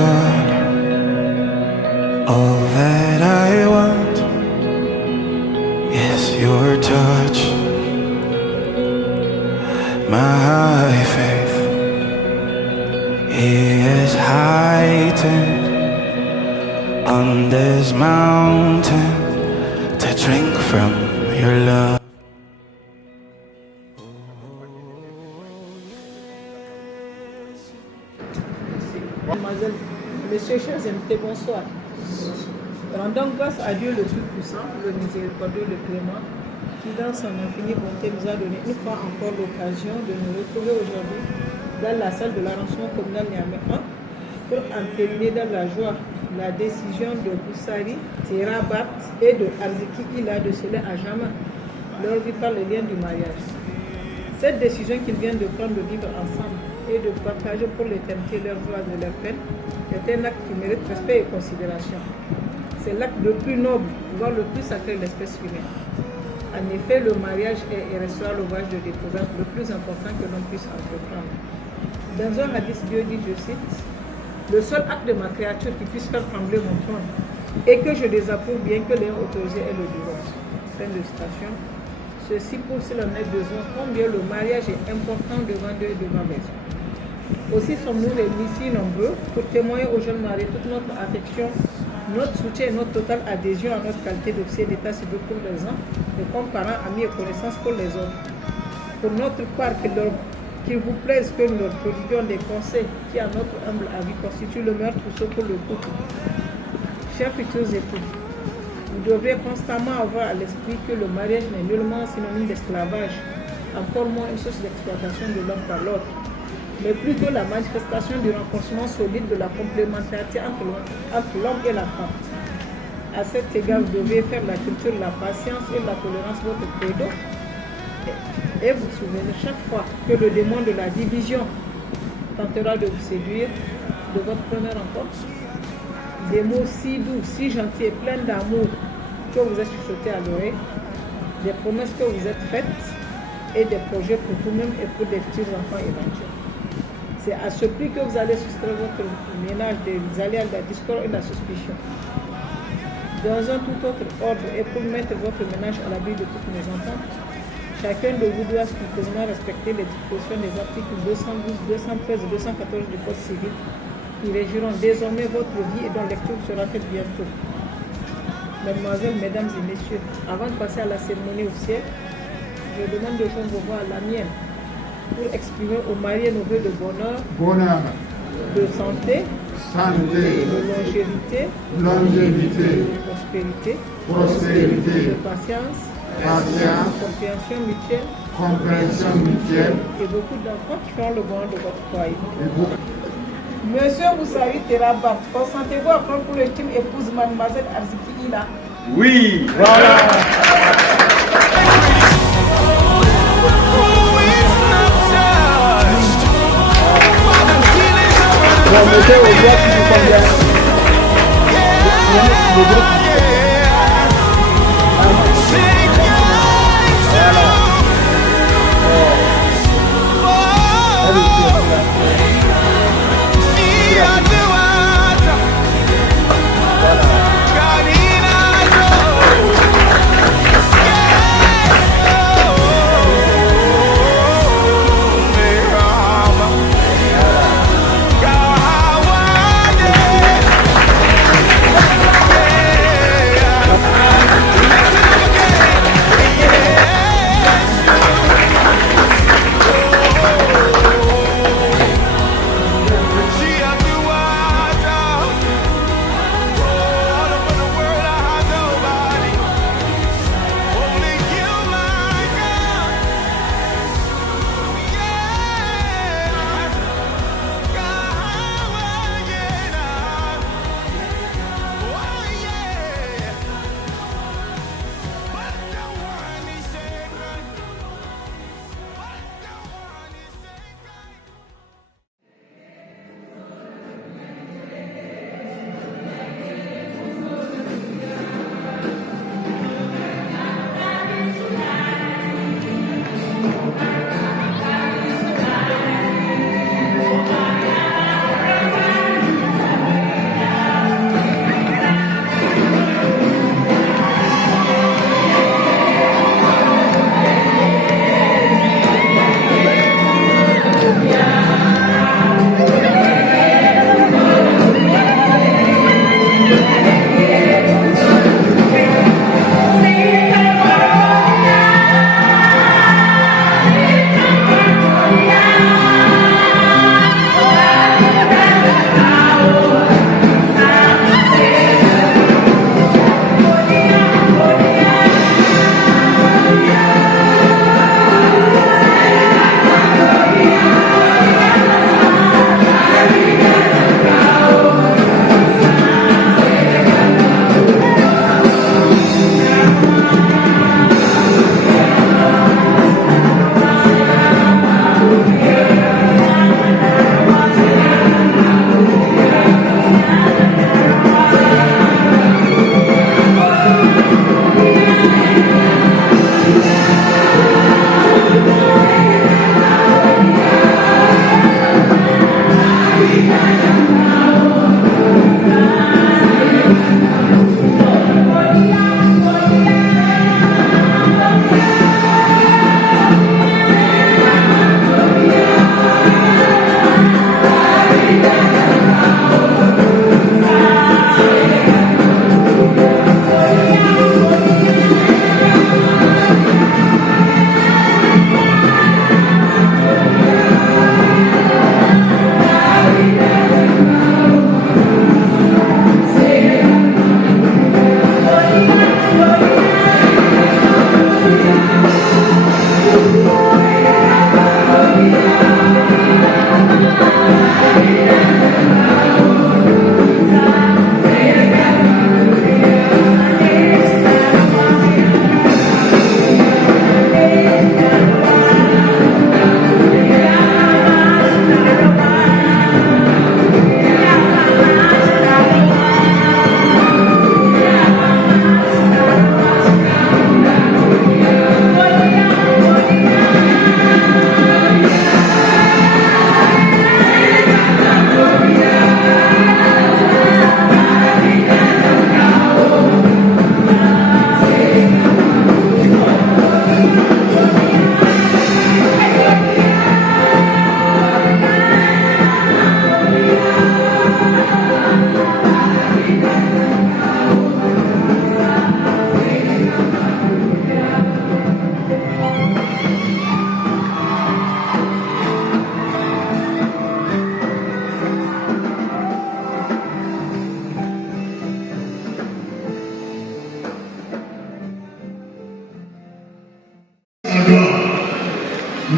God, all that I want is your touch. My faith is heightened on this mountain to drink from your love. Mademoiselle, Monsieur, chers invités, bonsoir. Rendons grâce à Dieu le Tout-Puissant, le Miséricordieux, le Clément, qui dans son infinie bonté nous a donné une fois encore l'occasion de nous retrouver aujourd'hui dans la salle de l'arrangement communal Niamey 1 pour entériner dans la joie la décision de Boussari, Terabat et de Arziki Ila de sceller à jamais leur vie par le lien du mariage. Cette décision qu'ils viennent de prendre de vivre ensemble et de partager pour l'éternité leur joie et leur peine est un acte qui mérite respect et considération. C'est l'acte le plus noble, voire le plus sacré de l'espèce humaine. En effet, le mariage est et restera l'ouvrage de découverte le plus important que l'on puisse entreprendre. Dans un hadith Dieu dit, je cite, « Le seul acte de ma créature qui puisse faire trembler mon trône et que je désapprouve bien que l'ayant autorisé est le divorce. » Fin de citation. Ceci pour s'il en est besoin, combien le mariage est important devant Dieu et devant les hommes. Aussi sommes-nous réunis si nombreux pour témoigner aux jeunes mariés toute notre affection, notre soutien et notre totale adhésion à notre qualité d'officier d'état civil pour les uns et comme parents, amis et connaissances pour les autres. Pour notre part, qu'il vous plaise que nous leur prodiguions des conseils qui, à notre humble avis, constituent le meilleur trousseau pour le couple. Chers futurs époux, vous devrez constamment avoir à l'esprit que le mariage n'est nullement synonyme d'esclavage, encore moins une source d'exploitation de l'homme par l'autre, mais plutôt la manifestation du renforcement solide de la complémentarité entre l'homme et la femme. À cet égard, vous devez faire la culture, la patience et la tolérance votre credo et vous souvenir chaque fois que le démon de la division tentera de vous séduire de votre première rencontre. Des mots si doux, si gentils et pleins d'amour que vous êtes chuchotés à l'oreille, des promesses que vous êtes faites et des projets pour vous-même et pour des petits enfants éventuels. C'est à ce prix que vous allez soustraire votre ménage des aléas de la discorde et de la suspicion. Dans un tout autre ordre et pour mettre votre ménage à l'abri de toutes mes ententes, chacun de vous doit scrupuleusement respecter les dispositions des articles 212, 213 et 214 du Code civil qui régiront désormais votre vie et dont lecture sera faite bientôt. Mesdemoiselles, mesdames et messieurs, avant de passer à la cérémonie officielle, je demande de joindre vos voix à la mienne pour exprimer aux mariés nos vœux de bonheur, de santé, de longévité, de prospérité, de patience, compréhension mutuelle, et beaucoup d'enfants qui feront le bonheur de votre foyer. Monsieur Boussari Terabat, consentez-vous à prendre pour l'ultime épouse mademoiselle Arziki Ila? Oui, voilà. Mettez au doigt qui vous convient.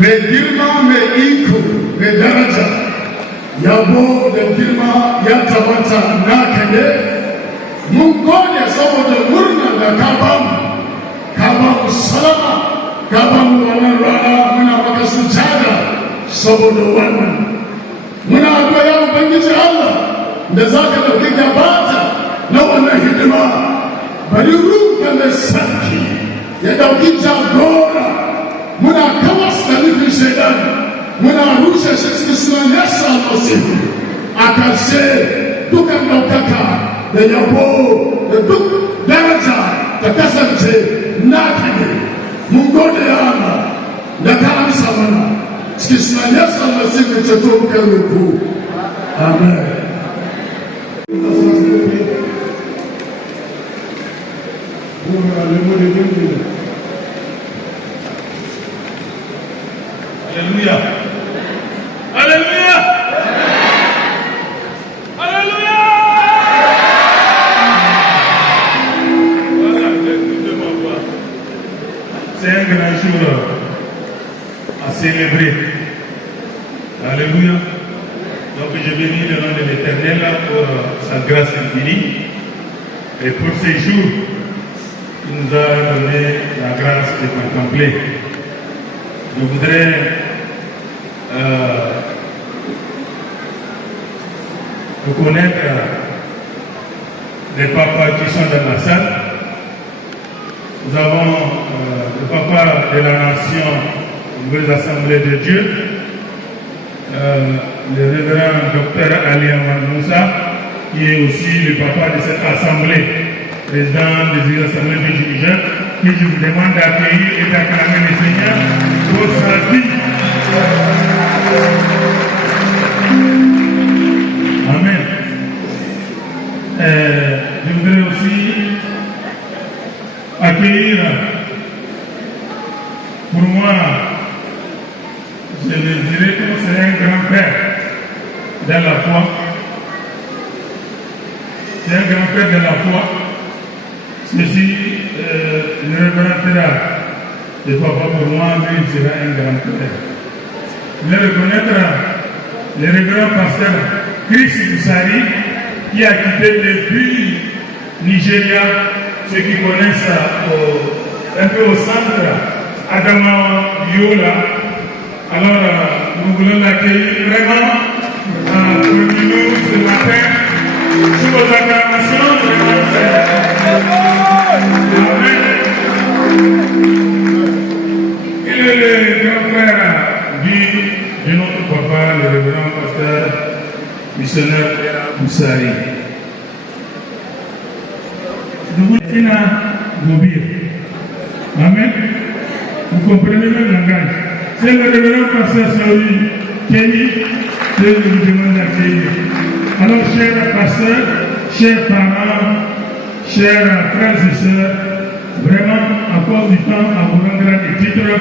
mai girma mai iko mai daraja yabo da girma ya tabbata naka ne mun gode saboda murna da ka ba mu salama ka ba mu wannan rana muna maka sujada saboda wannan muna addu'a ya ubangiji Allah da za ka ɗauki gabata na wannan hidima bari ruka mai sarki ya ɗauki jagora muna kawas da nufin shaidan muna rushe shi cikin sunan Yesu almasihu a ƙarshe dukan ɗaukaka da yabo da duk daraja ta kasance naka ne mun gode ya Allah da ka amsa mana cikin sunan Yesu almasihu ce to muka roƙo amen. Alléluia. Alléluia. Alléluia. Voilà, écoutez-moi voir. C'est un grand jour à célébrer. Alléluia. Donc je bénis le nom de l'Éternel pour sa grâce infinie et pour ces jours qu'il nous a donné la grâce de contempler. Je voudrais reconnaître les papas qui sont dans la salle. Nous avons le papa de la nation, Nouvelle Assemblée de Dieu, le révérend docteur Ali Ahmad Moussa, qui est aussi le papa de cette assemblée, président des assemblées de dirigeants, que je vous demande d'accueillir et d'acclamer le Seigneur pour sa vie. Amen. Je voudrais aussi accueillir, pour moi, je le dirais que c'est un grand-père dans la foi. C'est un grand-père de la foi. Ceci ne reconnaîtra le papa pour moi, lui il sera un grand-père. Il reconnaîtra le révérend pasteur Chris Boussari, qui a quitté depuis Nigeria, ceux qui connaissent un peu au centre, Adama Yola. Alors, nous voulons l'accueillir vraiment parmi nous ce matin. Sous vos acclamations, Amen. Il est le grand frère de notre papa, le révérend pasteur missionnaire Boussari. Nous voulons Gobir. Amen. Vous comprenez le langage. C'est le révérend pasteur Saouli Kenny que je vous demande d'accueillir. Alors, chers pasteurs, chers parents, chers frères et sœurs, vraiment, à cause du temps, à vous rendre des titres,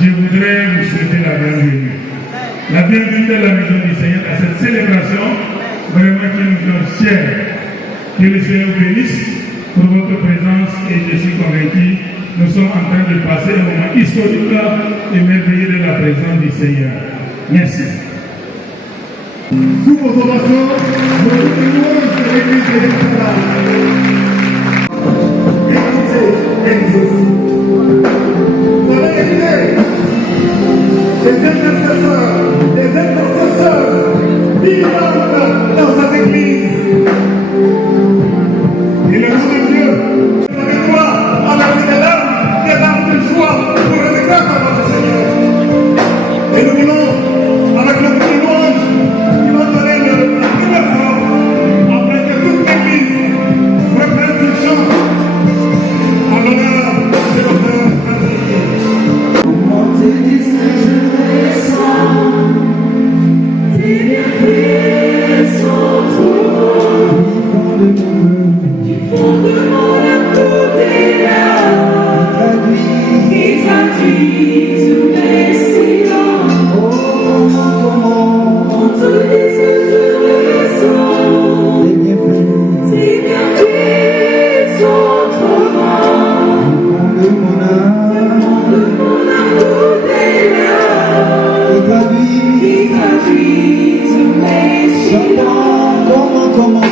je voudrais vous souhaiter la bienvenue. La bienvenue à la maison du Seigneur, à cette célébration, vraiment qui nous est chère. Que le Seigneur bénisse pour votre présence et je suis convaincu, nous sommes en train de passer un moment historique et merveilleux de la présence du Seigneur. Merci. Sous vos ovations, nous retenons de l'église de l'État. Écoutez, exaucez. Vous avez écouté des intercesseurs vivantes dans cette église. Et le nom de Dieu, avec toi, avec des larmes de joie pour le exemple de notre Seigneur. Et nous voulons, avec le petit louange, qui va donner la première fois, afin que toute l'église reprenne ce chant en l'honneur de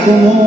comment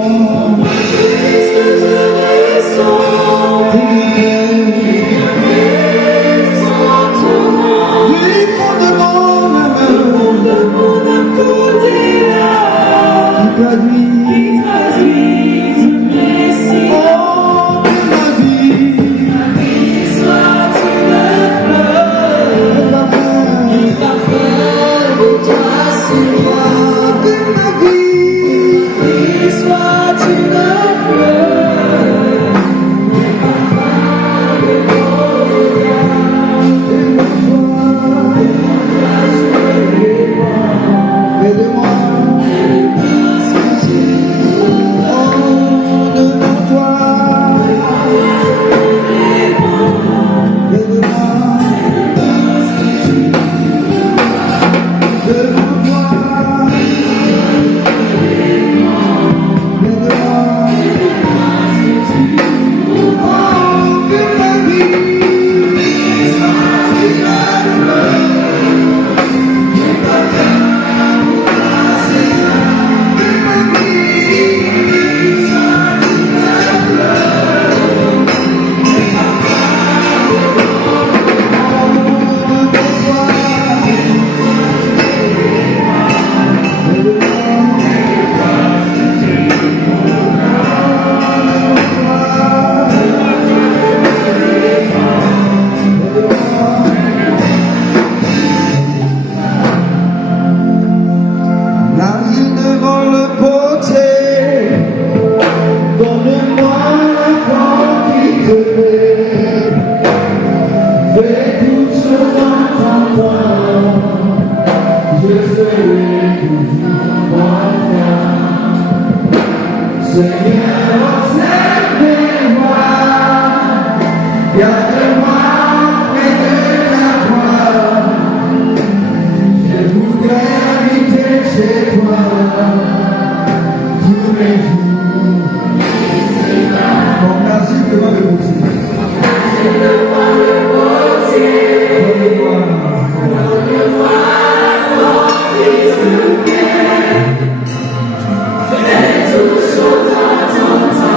Fais toutes choses en ton temps.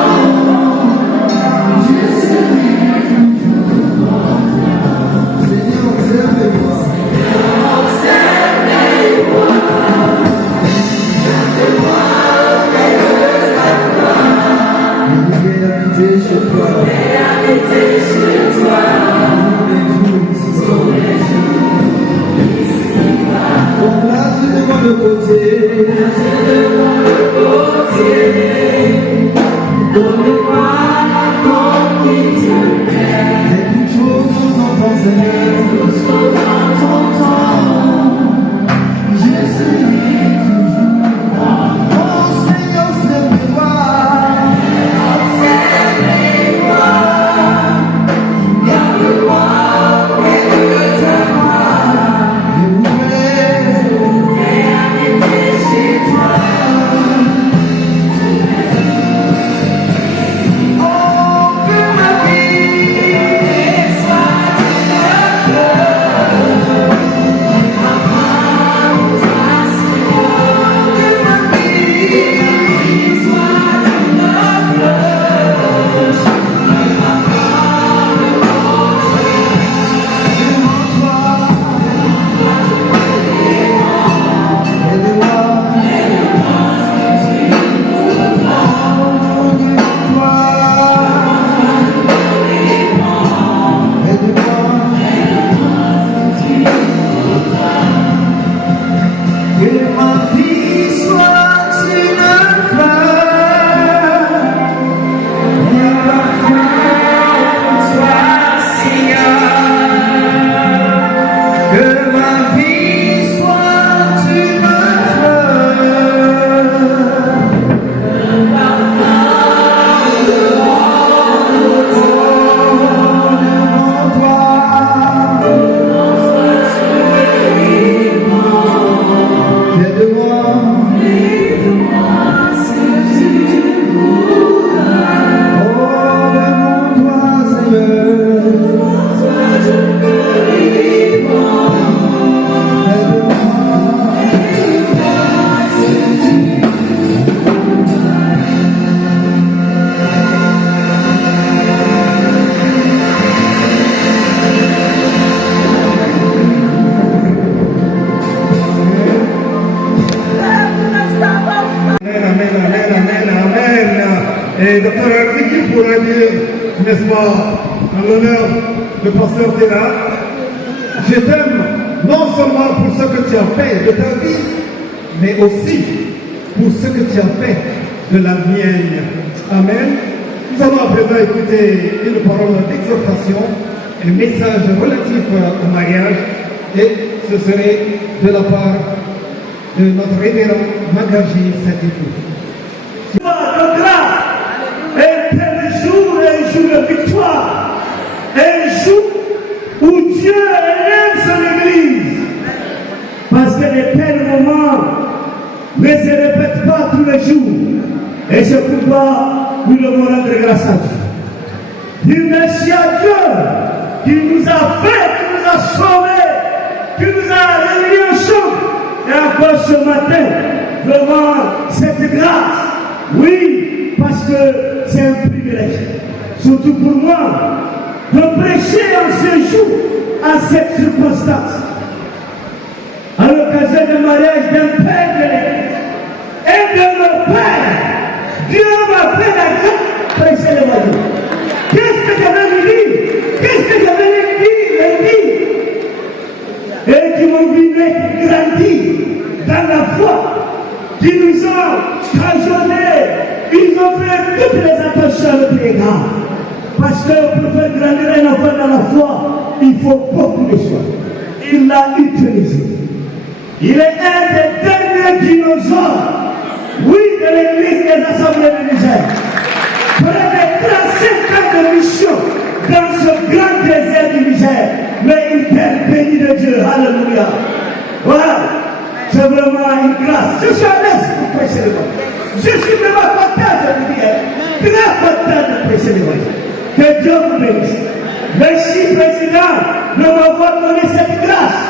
Et Dr. Rizki pourrait dire, n'est-ce pas, en l'honneur de pasteur Terra, je t'aime non seulement pour ce que tu as fait de ta vie, mais aussi pour ce que tu as fait de la mienne. Amen. Nous allons à présent écouter une parole d'exhortation, un message relatif au mariage, et ce serait de la part de notre révérend Magaji Sadikou. De grâce, un tel jour, un jour de victoire, un jour où Dieu élève son Église. Parce que les tels moments ne se répètent pas tous les jours. Et c'est pourquoi nous devons rendre grâce à Dieu. Dieu merci à Dieu qui nous a fait, qui nous a sauvés, qui nous a réunis ensemble. Et encore ce matin, vraiment, cette grâce, oui, parce que c'est un privilège, surtout pour moi, de prêcher en ce jour, à cette circonstance, à l'occasion du mariage d'un père de l'Église et de nos pères. Dieu m'a fait la grâce de prêcher le mariage. Qu'est-ce que j'avais lui dire? Qu'est-ce que j'avais lui dire? Et qui m'ont vu naître, grandir dans la foi, qui nous ont cajonnés, ils ont fait toutes les attentions à notre égard. Parce que pour faire grandir un enfant dans la foi, il faut beaucoup de choses. Il l'a utilisé. Il est un des derniers dinosaures, oui, de l'Église des Assemblées de Niger. Près de 35 ans de mission dans ce grand désert du Niger. Mais il est béni de Dieu. Alléluia. Voilà. C'est vraiment une grâce. Je suis à l'aise pour prêcher le monde. Je suis vraiment content, je vous dis. Très content de prêcher le monde. Que Dieu vous bénisse. Merci, Président, de m'avoir donné cette grâce.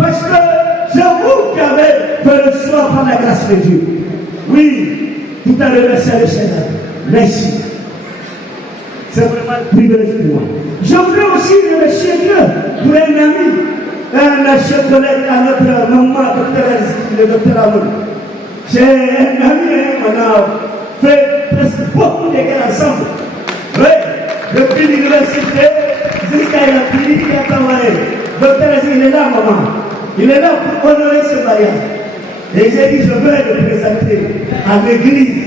Parce que c'est vous qui avez fait le choix par la grâce de Dieu. Oui, tout à l'heure, merci à le Seigneur. Merci. C'est vraiment un privilège pour moi. Je voudrais aussi remercier Dieu pour un ami, un ancien collègue à notre maman, le docteur Amour. C'est un ami, on a fait presque beaucoup de guerres ensemble. Oui, depuis l'université, jusqu'à la clinique à Tamaré. Docteur Aziz, il est là, maman. Il est là pour honorer ce mariage. Et j'ai dit, je vais le présenter à l'église.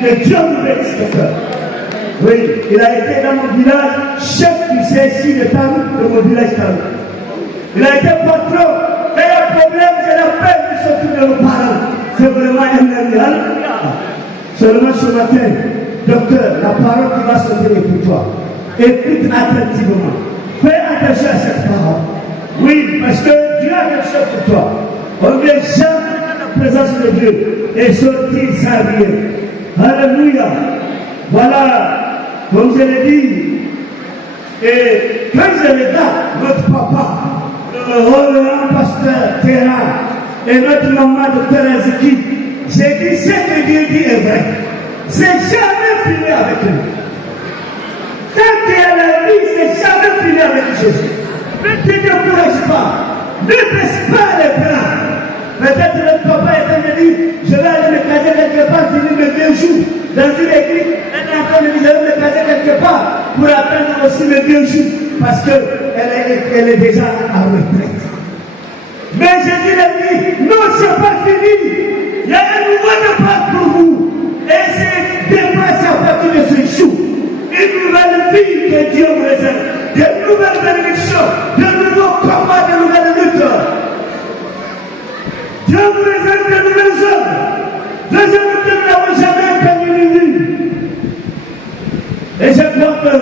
Que Dieu nous bénisse, docteur. Oui, il a été dans mon village, chef du CSI de Tamou, de mon village Tamou. Il a été patron, et un problème, j'ai la peine de s'occuper de nos parents. C'est vraiment un ami. Seulement ce matin, docteur, la parole qui va sortir pour toi. Écoute attentivement. Fais attention à cette parole. Oui, parce que Dieu a quelque chose pour toi. On ne vient jamais dans la présence de Dieu et sortir sans rien. Alléluia. Voilà. Comme je l'ai dit, et quand je regarde notre papa, le honorable pasteur Terra, et notre maman docteur Ezeki, j'ai dit ce que Dieu dit est vrai. C'est jamais fini avec lui. Quand tu es à la vie, c'est jamais fini avec Jésus. Ne te décourage pas, ne baisse pas les bras. Peut-être notre papa est en train de dire, je vais aller me caser quelque part, finir mes vieux jours dans une église. Elle est en train de dire, je vais me caser quelque part pour atteindre aussi mes vieux jours, parce qu'elle est déjà à retraite. Mais Jésus a dit, non, c'est pas fini. Il y a un nouveau départ pour vous. Et c'est dépassé à partir de ce jour. Une nouvelle vie que Dieu vous réserve. De nouvelles bénédictions, de nouveaux combats, de nouvelles luttes. Dieu vous réserve de nouvelles œuvres. Des œuvres que nous n'avons jamais connues. Et je crois que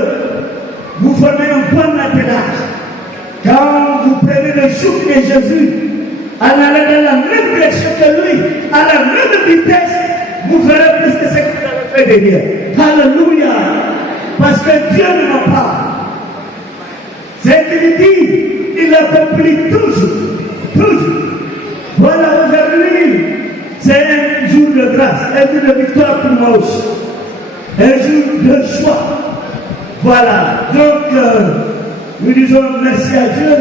vous formez un bon attelage. Quand vous prenez le souffle de Jésus, en allant dans la même direction que lui, à la même vitesse, vous ferez plus que ce que vous avez fait derrière. Alléluia. Parce que Dieu ne ment pas. C'est qu'il dit, il accomplit toujours. Toujours. Voilà, aujourd'hui, c'est un jour de grâce, un jour de victoire pour moi aussi. Un jour de joie. Voilà. Donc, nous disons merci à Dieu.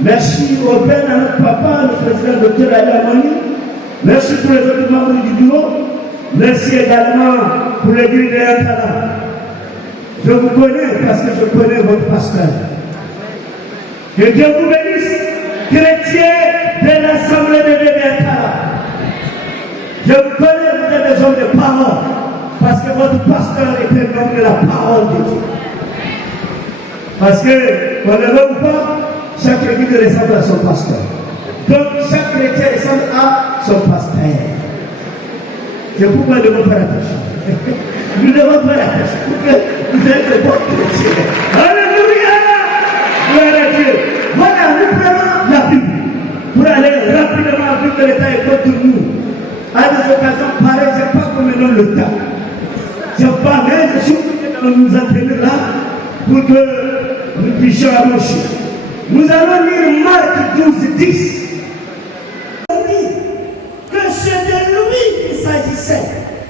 Merci au Père, à notre papa, le président docteur Ali Amani. Merci pour les autres membres du bureau. Merci également pour l'église de Yatala. Je vous connais parce que je connais votre pasteur. Que Dieu vous bénisse, chrétiens de l'Assemblée de Dieu de Yatala. Je vous connais, vous êtes des hommes de parole, parce que votre pasteur est un homme de la parole de Dieu. Parce que, on ne le veut pas, chaque église ressemble à son pasteur. Donc, chaque chrétien ressemble à son pasteur. C'est pourquoi nous devons faire attention. Nous devons faire attention pour que vous êtes de bons chrétiens. Alléluia! Gloire à Dieu. Voilà, nous prenons la Bible pour aller rapidement vu que l'État est contre nous. À des occasions pareilles, je n'ai pas comme maintenant le temps. Je ne sais pas, mais je suis obligé de nous entraîner là pour que nous puissions avancer. Nous allons lire Marc 12, 10. Que c'est de lui qu'il s'agissait,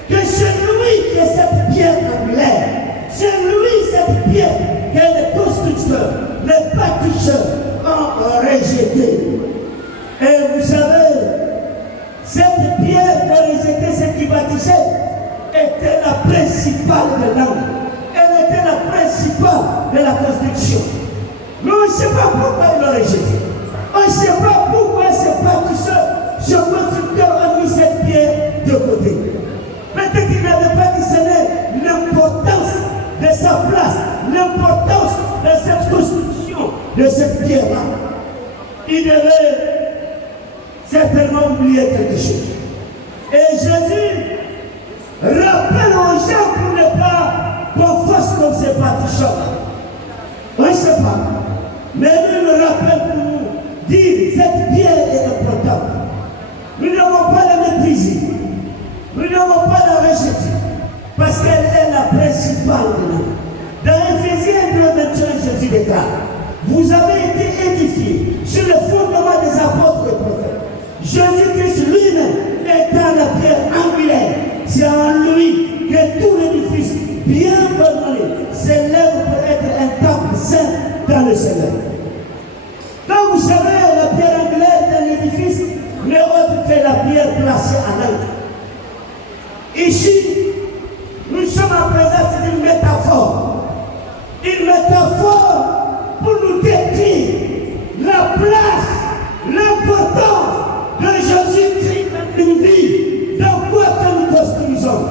que c'est lui qui est cette pierre angulaire, c'est lui cette pierre que les constructeurs, les bâtisseurs ont rejeté. Et vous savez, cette pierre que rejeté, ce qui bâtissait, était la principale de l'âme. Elle était la principale de la construction. Mais on ne sait pas pourquoi ils l'ont rejeté. On ne sait pas pourquoi ces bâtisseurs, ce constructeur a mis cette pierre de côté. Peut-être qu'il n'avait pas discerné l'importance de sa place, l'importance de cette construction, de cette pierre-là. Il devait certainement oublier quelque chose. Et Jésus rappelle aux gens pour ne pas qu'on fasse comme ces bâtisseurs. On ne sait pas. Mais lui le rappelle pour nous dire cette pierre est importante. Nous ne devons pas la mépriser. Nous ne devons pas la rejeter. Parce qu'elle est la principale de nous. Dans Éphésiens 2, 21, Jésus déclare: vous avez été édifiés sur le fondement des apôtres et prophètes. Jésus-Christ lui-même étant la pierre angulaire. C'est en lui que tout l'édifice bien ordonné s'élève pour être un temple saint dans le Seigneur. Quand vous savez, la pierre angulaire de l'édifice n'est autre que la pierre placée à l'angle. Ici, nous sommes en présence d'une métaphore. Une métaphore pour nous décrire la place, l'importance de Jésus-Christ dans une vie, dans quoi que nous construisons.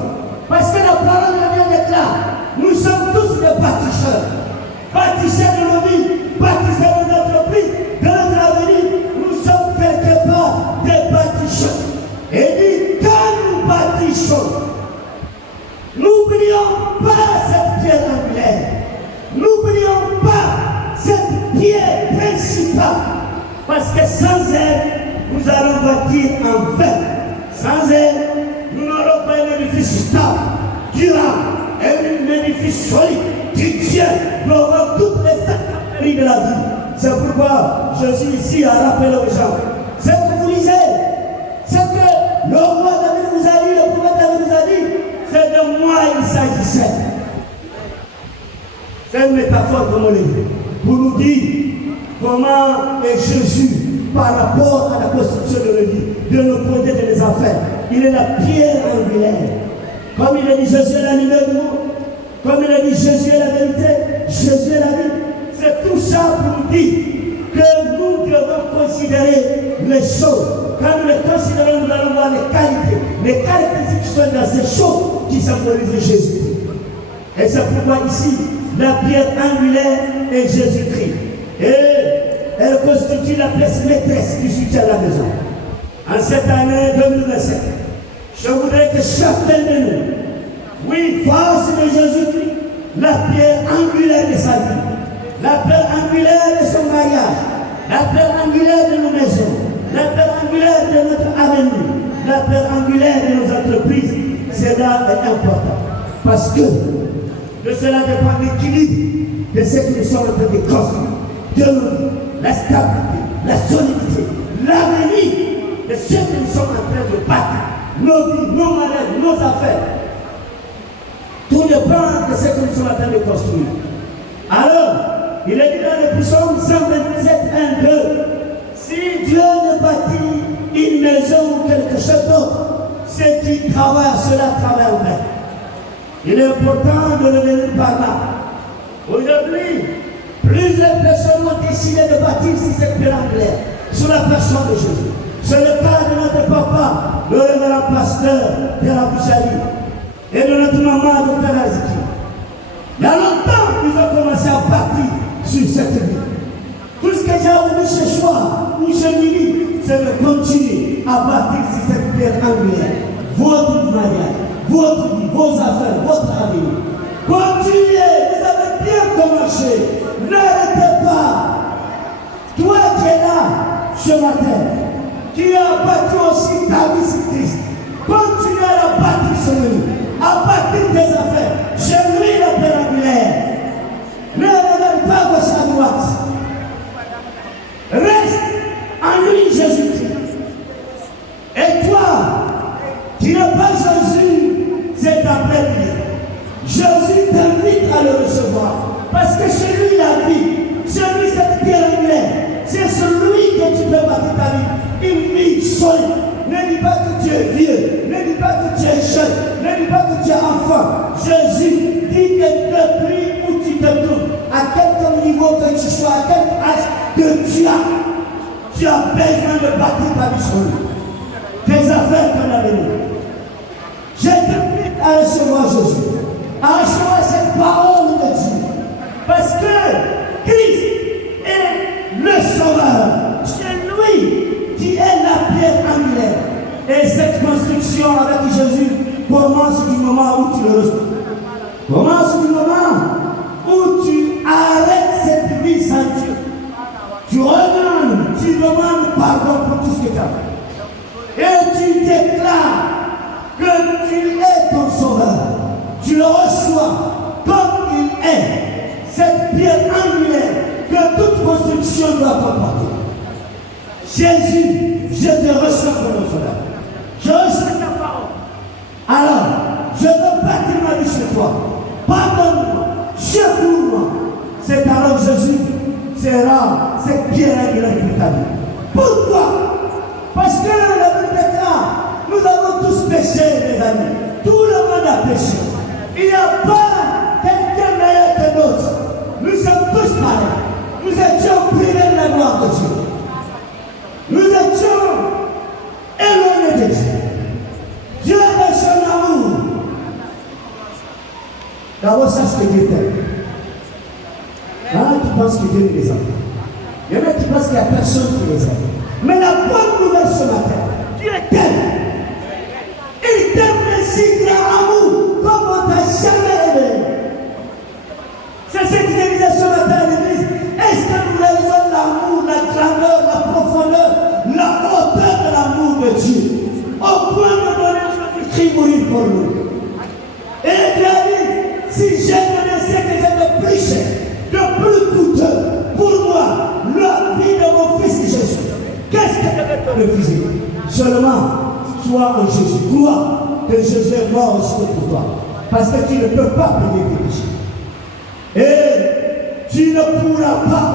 Parce que la parole de Dieu déclare, nous sommes tous des bâtisseurs. Bâtisseurs de nos vies, bâtisseurs de notre entreprise, de notre avenir. Nous sommes quelque part des bâtisseurs. Et dit, quand nous bâtissons, n'oublions pas cette pierre angulaire. N'oublions pas cette pierre principale. Parce que sans elle, nous allons bâtir en vain. Sans elle, nous n'aurons pas un édifice stable, durable, un édifice solide, qui tient pour toutes les intempéries de la vie. C'est pourquoi Jésus ici a rappelé aux gens. Ce que vous lisez, ce que le roi David vous a dit, le prophète David vous a dit, c'est de moi il s'agissait. C'est une métaphore comme on l'a dit, pour nous dire comment est Jésus par rapport à la construction de nos vies, de nos projets, de nos affaires. Il est la pierre angulaire. Comme il a dit, Jésus est la lumière du monde. Comme il a dit, Jésus est la vérité, Jésus est la vie. C'est tout ça pour nous dire que nous devons considérer les choses. Quand nous les considérons, nous allons voir les qualités. Les qualités qui sont dans ces choses qui symbolisent Jésus. Et c'est pourquoi ici, la pierre angulaire est Jésus-Christ. Et elle constitue la pièce maîtresse qui soutient la maison. En cette année 2027, je voudrais que chacun de nous, oui, fasse de Jésus-Christ la pierre angulaire de sa vie, la pierre angulaire de son mariage, la pierre angulaire de nos maisons, la pierre angulaire de notre avenir, la pierre angulaire de nos entreprises. Cela est important. Parce que de cela dépend l'équilibre de ce que nous sommes en train de construire. De nous, la stabilité, la solidité, l'avenir de ce que nous sommes en train de bâtir. Nos vies, nos maladies, nos affaires. Tout dépend de ce que nous sommes en train de construire. Alors, il est dit dans le psaume 127, 1, 2, si Dieu ne bâtit une maison ou quelque chose d'autre, ceux qui travaillent, cela travaille ouvert. Il est important de revenir par là. Aujourd'hui, plusieurs personnes ont décidé de bâtir cette pierre angulaire sur la personne de Jésus. C'est le cas de notre papa, le révérend pasteur Pierre Bouchali, et de notre maman, Dr. Aziki. Il y a longtemps qu'ils ont commencé à bâtir sur cette vie. Tout ce que j'ai envie ce soir, ou ce midi, c'est de continuer à bâtir sur cette pierre angulaire. Votre mariage, votre vie, vos affaires, votre avenir. Continuez, vous avez bien commencé. N'arrêtez pas. Toi qui es là ce matin, qui a bâti aussi ta vie sur Christ, continue à la bâtir sur lui, à bâtir tes affaires. Chez lui, la pierre angulaire. Ne regarde pas à gauche à droite. Reste en lui, Jésus-Christ. Et toi, qui n'as pas Jésus, c'est ta plaie. Jésus t'invite à le recevoir. Parce que c'est lui la vie, c'est lui cette pierre angulaire. C'est celui que tu peux bâtir ta vie. Une vie seule. Ne dis pas que tu es vieux, ne dis pas que tu es jeune, ne dis pas que tu es enfant. Jésus dit que depuis où tu te trouves, à quel niveau que tu sois, à quel âge que tu as besoin de bâtir ta vie sur lui. Tes affaires ton avenir. Je t'invite à recevoir Jésus, à recevoir cette parole de Dieu. Parce que Christ est le sauveur. C'est lui qui est la pierre angulaire. Et cette construction avec Jésus commence du moment où tu le reçois. Commence du moment où tu arrêtes cette vie sans Dieu. Tu redemandes, tu demandes pardon pour tout ce que tu as fait. Et tu déclares que tu es ton sauveur. Tu le reçois comme il est. Cette pierre angulaire que toute construction doit comporter. Jésus, je te reçois comme mon sauveur. Je reçois ta parole. Alors, je veux bâtir ma vie sur toi. Pardonne-moi, secours-moi. C'est alors Jésus sera cette pierre angulaire de ta vie. Pourquoi? Parce que la Bible déclare, nous avons tous péché, mes amis. Tout le monde a péché. Il n'y a pas quelqu'un meilleur que d'autres. Nous sommes tous pareils. Nous étions privés de la gloire de Dieu. Nous étions éloignés de Dieu. Dieu est son amour. D'abord, sache que Dieu t'aime. Il y en a qui pensent que Dieu ne les aime pas. Il y en a qui pensent qu'il n'y a personne qui les aime. Mais la bonne nouvelle ce matin, Dieu t'aime. Il t'aime d'un si grand amour comme on t'a jamais aimé. C'est ce qu'il disait ce matin à l'église. Est-ce que nous réalisons l'amour, la grandeur, la profondeur, la hauteur de l'amour de Dieu, au point de donner Jésus-Christ mourir pour nous? Et Dieu a dit, si j'ai donné ce que j'ai de plus cher, de plus coûteux, pour moi, la vie de mon fils Jésus, qu'est-ce que je vais te refuser? Seulement, sois en Jésus. Crois que Jésus est mort aussi pour toi. Parce que tu ne peux pas payer tes péchés. Et tu ne pourras pas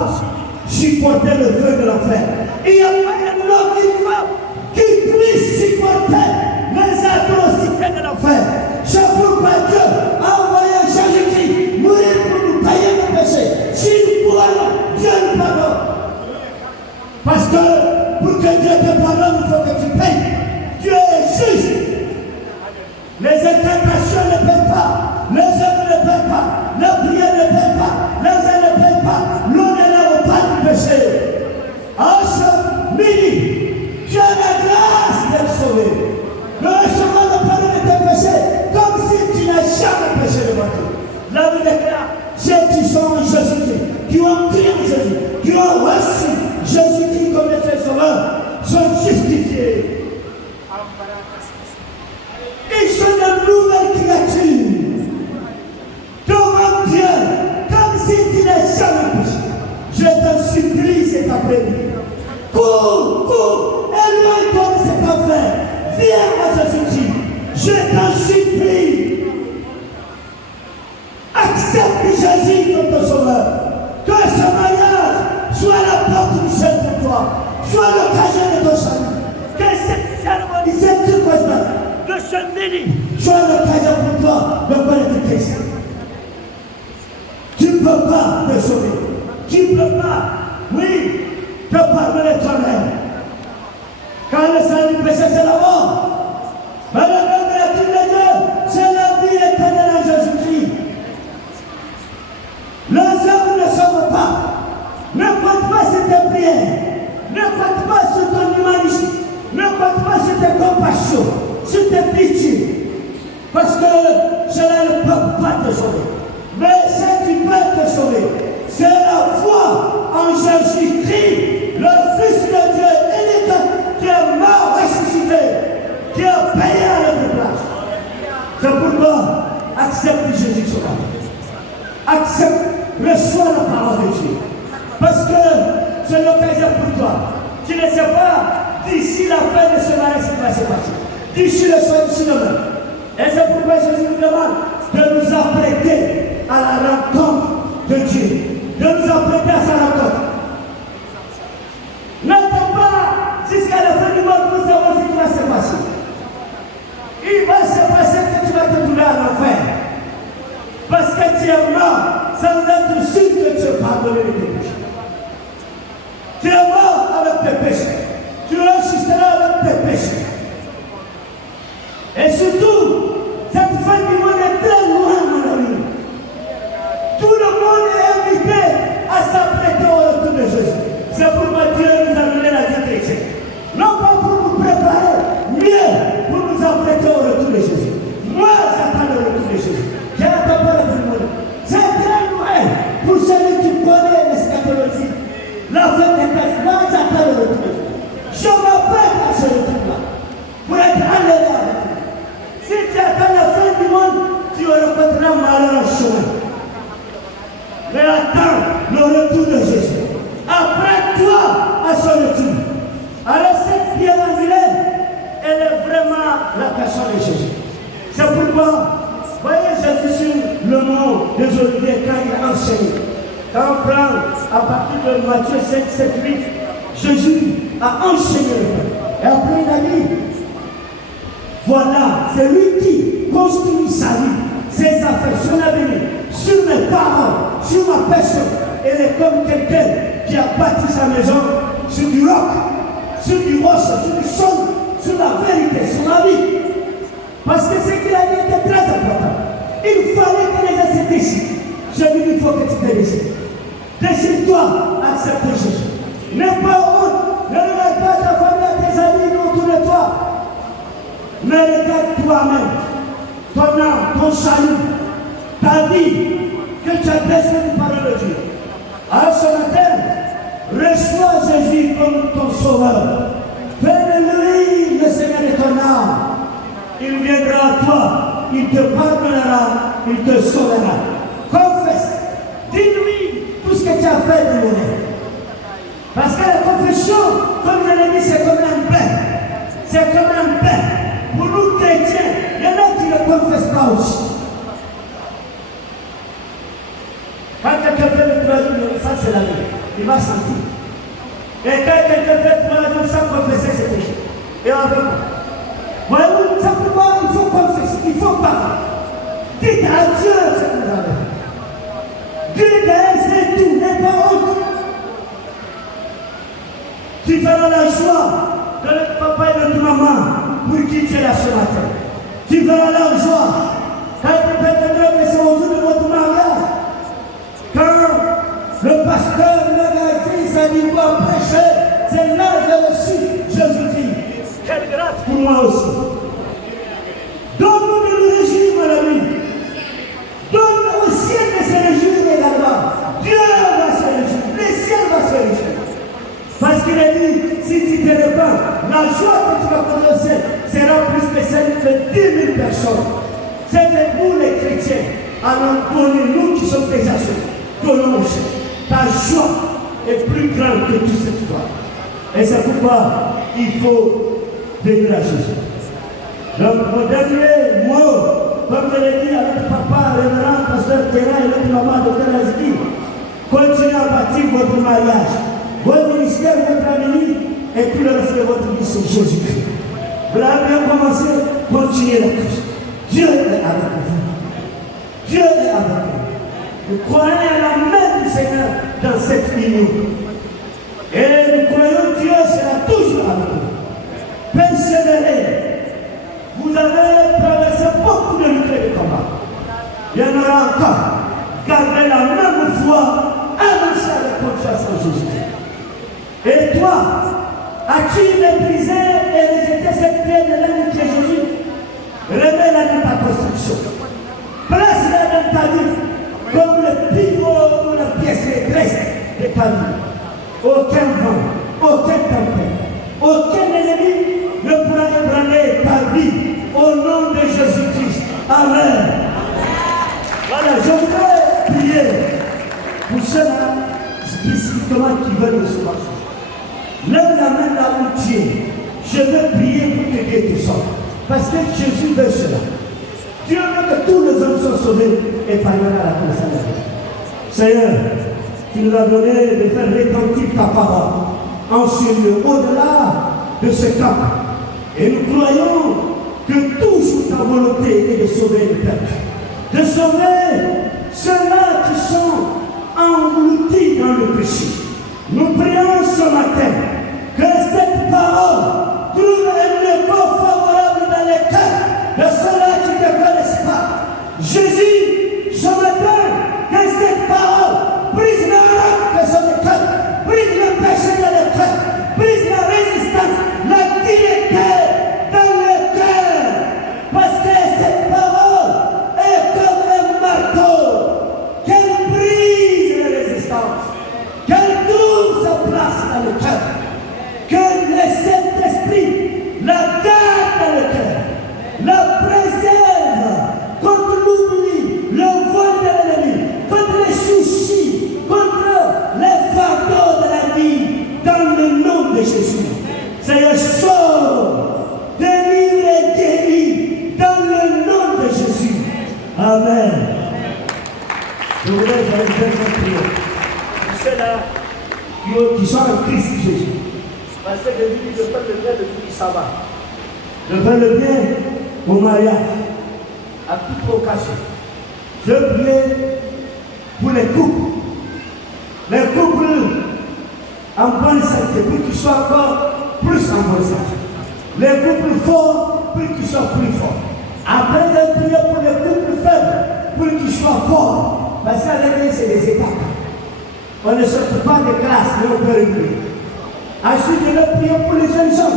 supporter le feu de l'enfer. Il n'y a pas un homme et une femme qui puisse supporter les atrocités de l'enfer. C'est pourquoi Dieu a envoyé Jésus-Christ mourir pour nous payer nos péchés. Si nous pourrons, Dieu nous pardonne. Parce que pour que Dieu te pardonne, il faut que tu payes. Dieu est juste. Les tentations ne paient pas. Les œuvres ne paient pas. Les prières ne paient pas. Les ailes ne paient pas. L'on n'élève pas du péché. En ce midi, tu as la grâce d'être sauvé. Le recevoir le pardon de tes péchés, comme si tu n'as jamais péché devant Dieu. La Bible déclare, ceux qui sont en Jésus-Christ, qui ont crié en Jésus, qui ont reçu Jésus-Christ comme le béni soit l'occasion pour toi de connaître Christ. Tu ne peux pas te sauver. Tu ne peux pas, oui, te pardonner toi-même. Quand le salut du péché, c'est la mort. Mais le nom de la de Dieu, c'est la vie éternelle en Jésus-Christ. Les hommes ne sauvent pas. Ne compte pas sur tes prières. Ne compte pas sur ton humanisme. Ne compte pas sur tes compassions, sur tes pitiés. Parce que cela ne peut pas te sauver. Mais ce qui peut te sauver, c'est la foi en Jésus-Christ, le Fils de Dieu unique, qui est mort ressuscité, qui a payé à notre place. C'est pourquoi accepte Jésus Sauveur. Accepte, reçois la parole de Dieu. Parce que c'est l'occasion pour toi. Tu ne sais pas d'ici la fin de ce mariage ce qui va se passer. D'ici le soir, d'ici demain. Et c'est pourquoi Jésus nous demande de nous apprêter à la rencontre de Dieu. De nous apprêter à sa rencontre. N'attends pas jusqu'à la fin du monde pour savoir ce qui va se passer. Il va se passer que tu vas te trouver à l'enfer. Parce que tu es mort sans être sûr que tu es pardonné de tes péchés. Tu es mort avec tes péchés. Tu ressusciteras avec tes péchés. Et surtout, cette fin du monde est très loin, mon ami. Tout le monde est invité à s'apprêter au retour de Jésus. C'est pourquoi Dieu nous a donné la vie chrétienne. Non pas pour nous préparer, mais pour nous apprêter au retour de Jésus. Moi, j'attends le retour de Jésus. J'ai attendu le retour du monde. C'est très loin pour celui qui connaît l'eschatologie. La fin des classes, moi, j'attends le retour de Jésus. Je m'appelle à ce retour-là pour être enlevé avec lui. Si tu attends la fin du monde, tu rencontreras malheur en chemin. Mais attends le retour de Jésus. Apprête-toi à son retour. Alors cette pierre angulaire, elle est vraiment la personne de Jésus. C'est pourquoi, voyez Jésus sur le mont des Oliviers quand il a enseigné. Quand on prend à partir de Matthieu 5, 7, 8, Jésus a enseigné. Et après il a dit, voilà, c'est lui qui construit sa vie, ses affaires, son avenir, sur mes paroles, sur ma personne. Elle est comme quelqu'un qui a bâti sa maison sur du roc, sur du roche, sur du sol, sur la vérité, sur la vie. Parce que ce qu'il a dit était très important. Il fallait que les gens se décident. Je lui dis, il faut que tu te décides. Décide-toi, accepte Jésus. N'aie pas honte, ne regarde pas ta famille, tes amis autour de toi. Mais regarde toi-même, ton âme, ton salut, ta vie, que tu as besoin de parole de Dieu. Alors ce matin, reçois Jésus comme ton sauveur. Fais de lui le Seigneur de ton âme. Il viendra à toi, il te pardonnera, il te sauvera. Confesse, dis-lui tout ce que tu as fait de l'honneur. Parce que la confession, comme je l'ai dit, c'est comme un pain. C'est comme un pain. Pour nous chrétiens, il y en a qui ne confessent pas aussi. Quand quelqu'un fait le 3 jours, ça c'est la vie. Il va sentir. Et quand quelqu'un fait 3 jours sans confesser ses péchés, et on veut pas. Voyez-vous, simplement, il faut confesser, il faut parler. Dites à Dieu ce que vous avez fait. Dites à c'est tout, n'est pas honte. Tu feras la joie de notre papa et de notre maman pour qui tu es là ce matin. Tu feras la joie quand tu peux te dire que c'est au jour de votre mariage. Quand le pasteur l'a dit, ça dit quoi prêcher, c'est là que j'ai reçu Jésus-Christ. Quelle grâce pour moi aussi. Donne-nous de nous réjouir, mon ami. Donne au ciel de se réjouir également. Dieu va se réjouir, le ciel va se réjouir. Parce qu'il a dit, si tu te répands, la joie que tu vas connaître au ciel sera plus spéciale que 10 000 personnes. C'est que nous les chrétiens, allons donner, nous qui sommes déjà sauvés, donnons au ciel. Ta joie est plus grande que tout ce que tu vois. Et c'est pourquoi il faut venir à Jésus. Donc, mon dernier mot, comme je l'ai dit à notre papa, révérend pasteur Terra et notre maman, Dr. Aziki, continuez à bâtir votre mariage, votre ministère, votre avenir et tout le reste de votre vie sur Jésus-Christ. Vous l'avez bien commencé, continuez la course. Dieu est avec vous. Dieu est avec vous. Nous croyons à la main du Seigneur dans cette union. Et nous croyons que Dieu sera toujours avec vous. Persévérez. Vous avez traversé beaucoup de luttes et de combats. Il y en aura encore. Gardez la même foi, avancez avec confiance en Jésus. Et toi, as-tu méprisé et rejeté cette pierre de l'âme qui est Jésus? Remets-la dans ta construction. Place-la dans ta vie comme le pivot ou la pièce maîtresse de ta vie. Aucun vent, aucune tempête, aucun ennemi ne pourra ébranler ta vie au nom de Jésus-Christ. Amen. Voilà, je voudrais prier pour ceux-là spécifiquement qui veulent le sauver. Lève la main là où tu es. Je veux prier pour que Dieu te sauve. Parce que Jésus veut cela. Dieu veut que tous les hommes soient sauvés et parviennent à la consolation. Seigneur, tu nous as donné de faire retentir ta parole en ce lieu, au-delà de ce camp. Et nous croyons que toujours ta volonté est de sauver le peuple. De sauver ceux-là qui sont engloutis dans le péché. Nous prions ce matin que cette parole trouve un écho favorable dans les cœurs de ceux-là qui ne te connaissent pas. Jésus, ce matin, que cette parole brise la race de son cœur, brise le péché dans le cœur, brise la résistance, la dignité dans le cœur. Parce que cette parole est comme un marteau, qu'elle brise les résistances, qu'elle trouve sa place dans le cœur, que le Saint-Esprit la garde dans le cœur, la préserve contre l'oubli, le vol de l'ennemi, contre les soucis, contre les fardeaux de la vie, dans le nom de Jésus. Seigneur, sauve, délivre et guéris, dans le nom de Jésus. Amen. Je voudrais faire une dernière prière. Pour ceux-là qui sont en Christ Jésus. Parce que Jésus dit de faire le bien de tout ça va. De faire le bien au mariage, à toute occasion. Je prie pour les couples. Les couples en bonne santé, pour qu'ils soient encore plus en bonne santé. Les couples forts, pour qu'ils soient plus forts. Après, je prie pour les couples faibles, pour qu'ils soient forts. Parce qu'avec eux, c'est des étapes. On ne sort pas de classe, mais on peut reculer. Ensuite, je vais prier pour les jeunes gens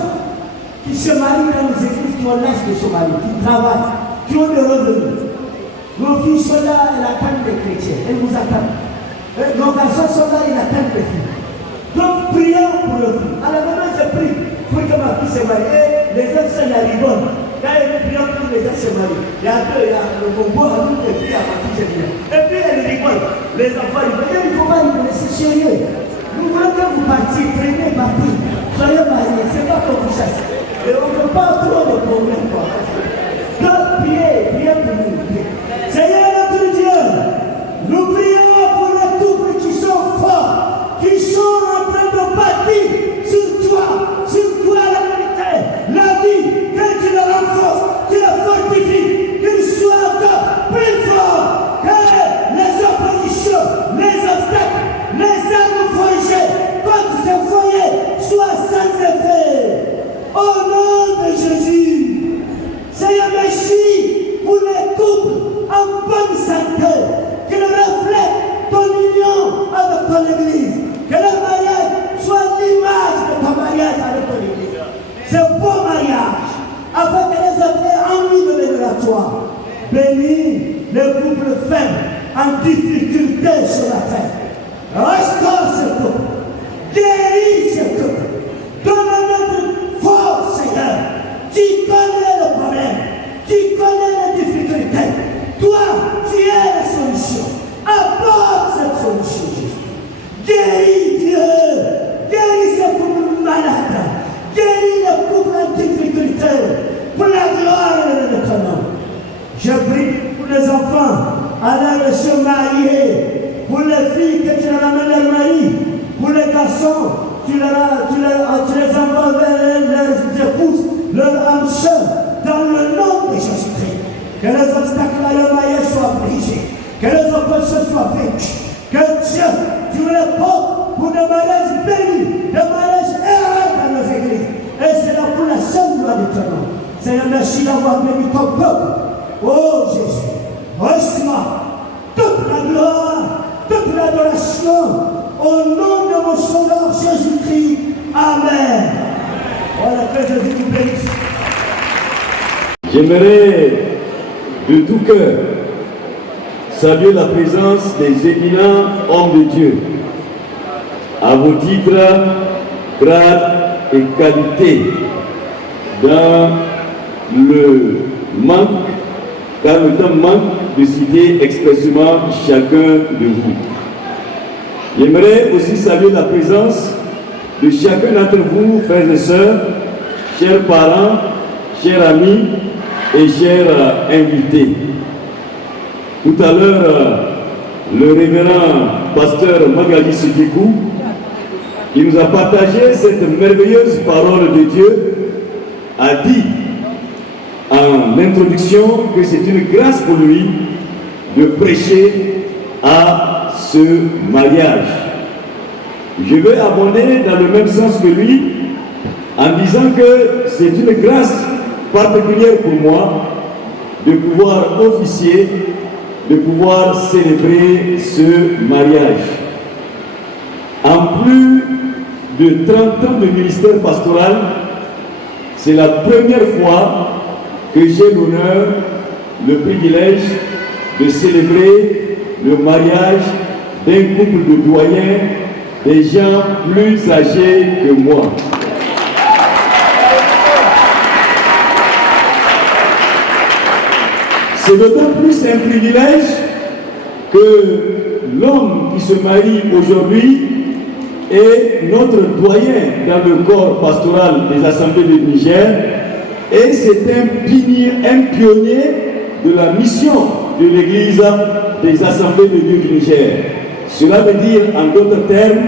qui se marient dans les églises, qui ont l'âge de se marier, qui travaillent, qui ont des revenus. Nos filles sont là, elles attendent les chrétiens, elles vous attendent. Nos garçons sont là, ils attendent les filles. Donc, prions pour les filles. Alors maintenant, je prie pour que ma fille se marie. Et les autres sont la rigonne. Quand elle prie pour les gens se marient, il y a deux, il y a le bonbon à nous, et puis il y a ma fille, je dis. Et puis elle rigole. Les enfants, ils disent, il ne faut pas rigoler, c'est sérieux. Nous voulons que vous partiez, prenez parti, soyez mariés, c'est pas qu'on vous chasse. Et on ne veut pas trop de problèmes. Donc priez pour nous. Seigneur notre Dieu, nous prions pour les couples qui sont forts, qui sont en train de bâtir sur toi la vérité, la vie, que tu le renforces, tu le fortifies, qu'ils soient encore plus forts que les oppositions, les obstacles, les armes forgées contre ce foyer soient sans effet. Au nom de Jésus, Seigneur, merci pour les couples en bonne santé, qui reflètent ton union avec ton Église, que le mariage soit l'image de ton mariage avec ton Église. Ce beau mariage, afin que les autres aient envie de venir à toi. Bénis les couples faibles en difficulté sur la terre. Restaure ce couple, guéris ce couple, donne notre force, Seigneur. Tu connais le problème, tu connais les difficultés. Toi, tu es la solution. Apporte cette solution, Jésus. Guéris Dieu, guéris ce couple malade, guéris le couple en difficulté, pour la gloire de ton nom. Je prie pour les enfants, allant se marier, pour les filles que tu leur amènes leur mari, pour les garçons, tu les envoies vers leurs épouses, leur âme sœur, dans le nom de Jésus-Christ. Que les obstacles à leur mariage soient brisés, que les oppositions soient vaincus, que Dieu, tu le portes pour des mariages bénis, des mariages heureux dans nos églises. Et c'est là pour la seule gloire de ton nom. Seigneur, merci d'avoir béni ton peuple. Oh Jésus, reçois toute la gloire, toute l'adoration, au nom de mon Sauveur Jésus-Christ. Amen. Voilà, que Jésus vous bénisse. J'aimerais de tout cœur saluer la présence des éminents hommes de Dieu, à vos titres, grades et qualités, dans le manque, car le temps manque de citer expressément chacun de vous. J'aimerais aussi saluer la présence de chacun d'entre vous, frères et sœurs, chers parents, chers amis et chers invités. Tout à l'heure, le révérend pasteur Magali Sidikou, qui nous a partagé cette merveilleuse parole de Dieu, a dit en introduction que c'est une grâce pour lui de prêcher à ce mariage. Je vais abonder dans le même sens que lui en disant que c'est une grâce particulière pour moi de pouvoir officier, de pouvoir célébrer ce mariage. En plus de 30 ans de ministère pastoral, c'est la première fois que j'ai l'honneur, le privilège de célébrer le mariage d'un couple de doyens, des gens plus âgés que moi. C'est d'autant plus un privilège que l'homme qui se marie aujourd'hui est notre doyen dans le corps pastoral des assemblées du Niger, et c'est un pionnier de la mission de l'Église des assemblées de Dieu du Niger. Cela veut dire en d'autres termes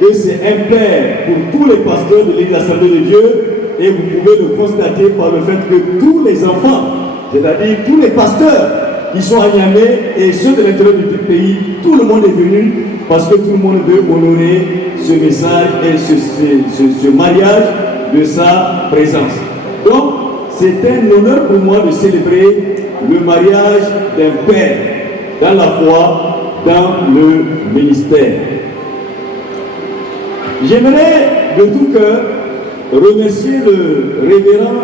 que c'est un père pour tous les pasteurs de l'Église des assemblées de Dieu, et vous pouvez le constater par le fait que tous les enfants, c'est-à-dire tous les pasteurs qui sont à Niamey et ceux de l'intérieur du pays, tout le monde est venu parce que tout le monde veut honorer ce message et ce mariage de sa présence. Donc, c'est un honneur pour moi de célébrer le mariage d'un père dans la foi, dans le ministère. J'aimerais de tout cœur remercier le révérend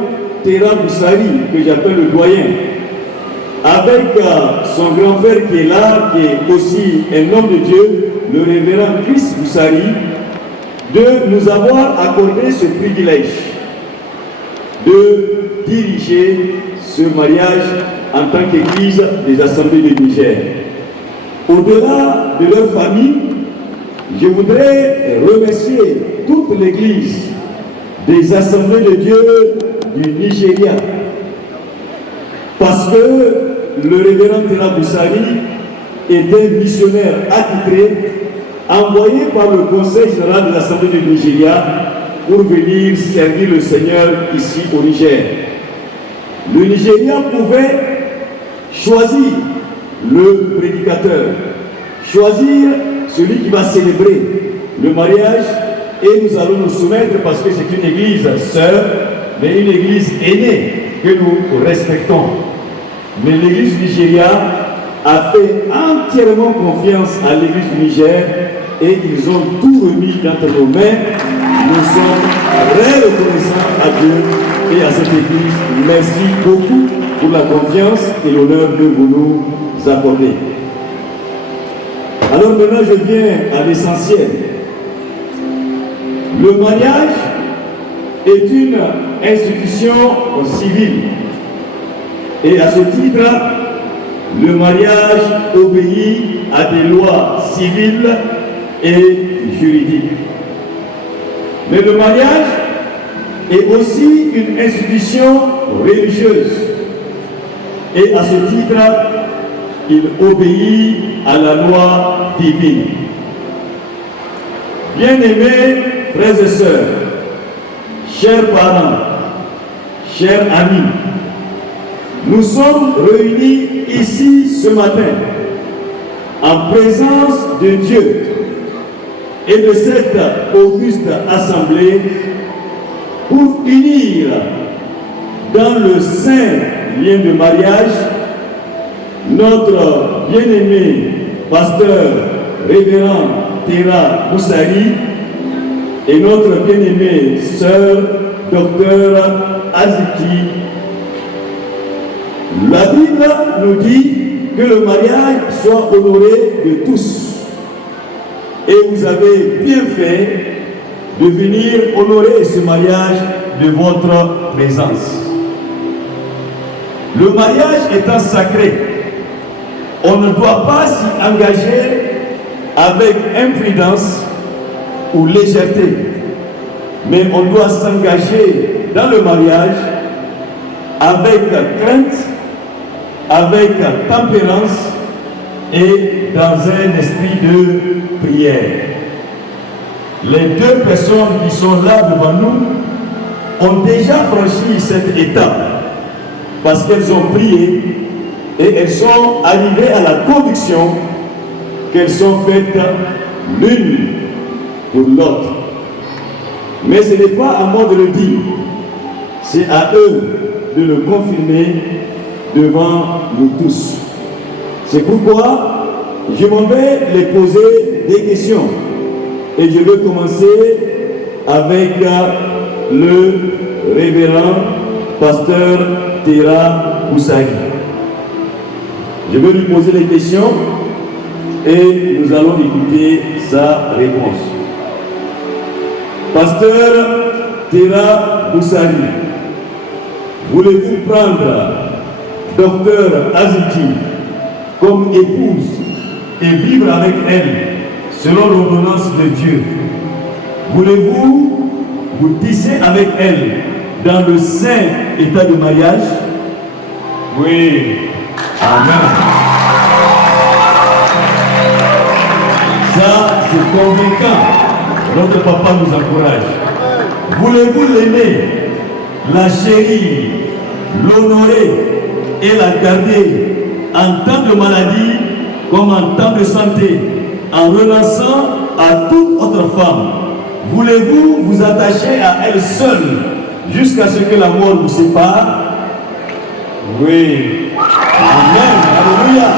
Terra Boussari, que j'appelle le doyen, avec son grand frère qui est là, qui est aussi un homme de Dieu, le révérend Chris Boussari, de nous avoir accordé ce privilège de diriger ce mariage en tant qu'Église des assemblées du Niger. Au-delà de leur famille, je voudrais remercier toute l'Église des assemblées de Dieu du Nigeria, parce que le révérend Terra Boussari est un missionnaire attitré envoyé par le Conseil général de l'Assemblée du Nigeria pour venir servir le Seigneur ici au Niger. Le Nigeria pouvait choisir le prédicateur, choisir celui qui va célébrer le mariage, et nous allons nous soumettre parce que c'est une église sœur, mais une église aînée que nous respectons. Mais l'église du Nigeria a fait entièrement confiance à l'église du Niger et ils ont tout remis entre nos mains. Nous sommes très reconnaissants à Dieu et à cette église. Merci beaucoup pour la confiance et l'honneur que vous nous accordez. Alors maintenant, je viens à l'essentiel. Le mariage est une institution civile. Et à ce titre, le mariage obéit à des lois civiles et juridiques. Mais le mariage est aussi une institution religieuse. Et à ce titre, il obéit à la loi divine. Bien-aimés frères et sœurs, chers parents, chers amis, nous sommes réunis ici ce matin en présence de Dieu et de cette auguste assemblée pour unir dans le saint lien de mariage notre bien-aimé pasteur révérend Tera Boussari et notre bien-aimée sœur docteur Aziki. La Bible nous dit que le mariage soit honoré de tous. Et vous avez bien fait de venir honorer ce mariage de votre présence. Le mariage étant sacré, on ne doit pas s'y engager avec imprudence ou légèreté, mais on doit s'engager dans le mariage avec crainte, avec tempérance et dans un esprit de prière. Les deux personnes qui sont là devant nous ont déjà franchi cette étape parce qu'elles ont prié et elles sont arrivées à la conviction qu'elles sont faites l'une pour l'autre. Mais ce n'est pas à moi de le dire, c'est à eux de le confirmer devant nous tous. C'est pourquoi je m'en vais les poser des questions. Et je vais commencer avec le révérend pasteur Tera Boussari. Je vais lui poser les questions et nous allons écouter sa réponse. Pasteur Tera Boussari, voulez-vous prendre docteur Aziki comme épouse et vivre avec elle selon l'ordonnance de Dieu? Voulez-vous vous tisser avec elle dans le saint état de mariage? Oui. Amen. Ça, c'est convaincant. Notre papa nous encourage. Voulez-vous l'aimer, la chérir, l'honorer et la garder en temps de maladie comme en temps de santé, en renonçant à toute autre femme? Voulez-vous vous attacher à elle seule jusqu'à ce que la mort vous sépare? Oui. Amen. Alléluia.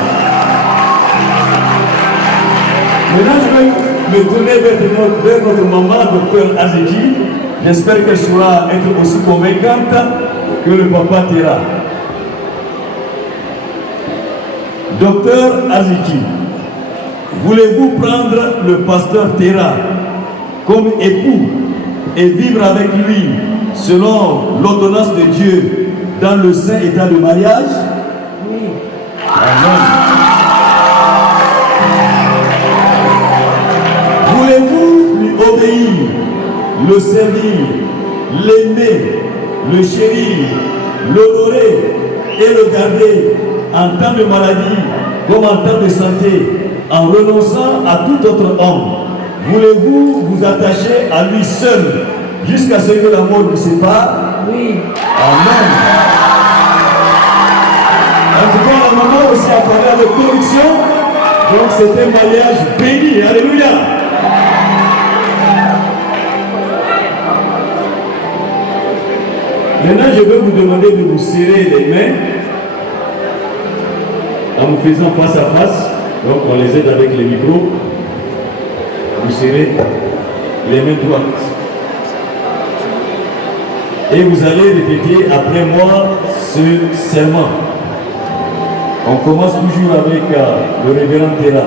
Maintenant, je vais me tourner vers notre maman, docteur Azeki. J'espère qu'elle saura être aussi convaincante que le papa Tera. Docteur Azeki, voulez-vous prendre le pasteur Tera comme époux et vivre avec lui selon l'ordonnance de Dieu dans le saint état de mariage? Oui. Amen. Voulez-vous lui obéir, le servir, l'aimer, le chérir, l'honorer et le garder en temps de maladie comme en temps de santé, en renonçant à tout autre homme? Voulez-vous vous attacher à lui seul jusqu'à ce que la mort vous sépare? Oui. Amen. En tout cas, la maman aussi a parlé avec conviction. Donc c'est un mariage béni. Alléluia. Maintenant, je vais vous demander de vous serrer les mains en vous faisant face à face. Donc on les aide avec les micros. Vous serrez les mains droites. Et vous allez répéter après moi ce serment. On commence toujours avec le révérend Tera.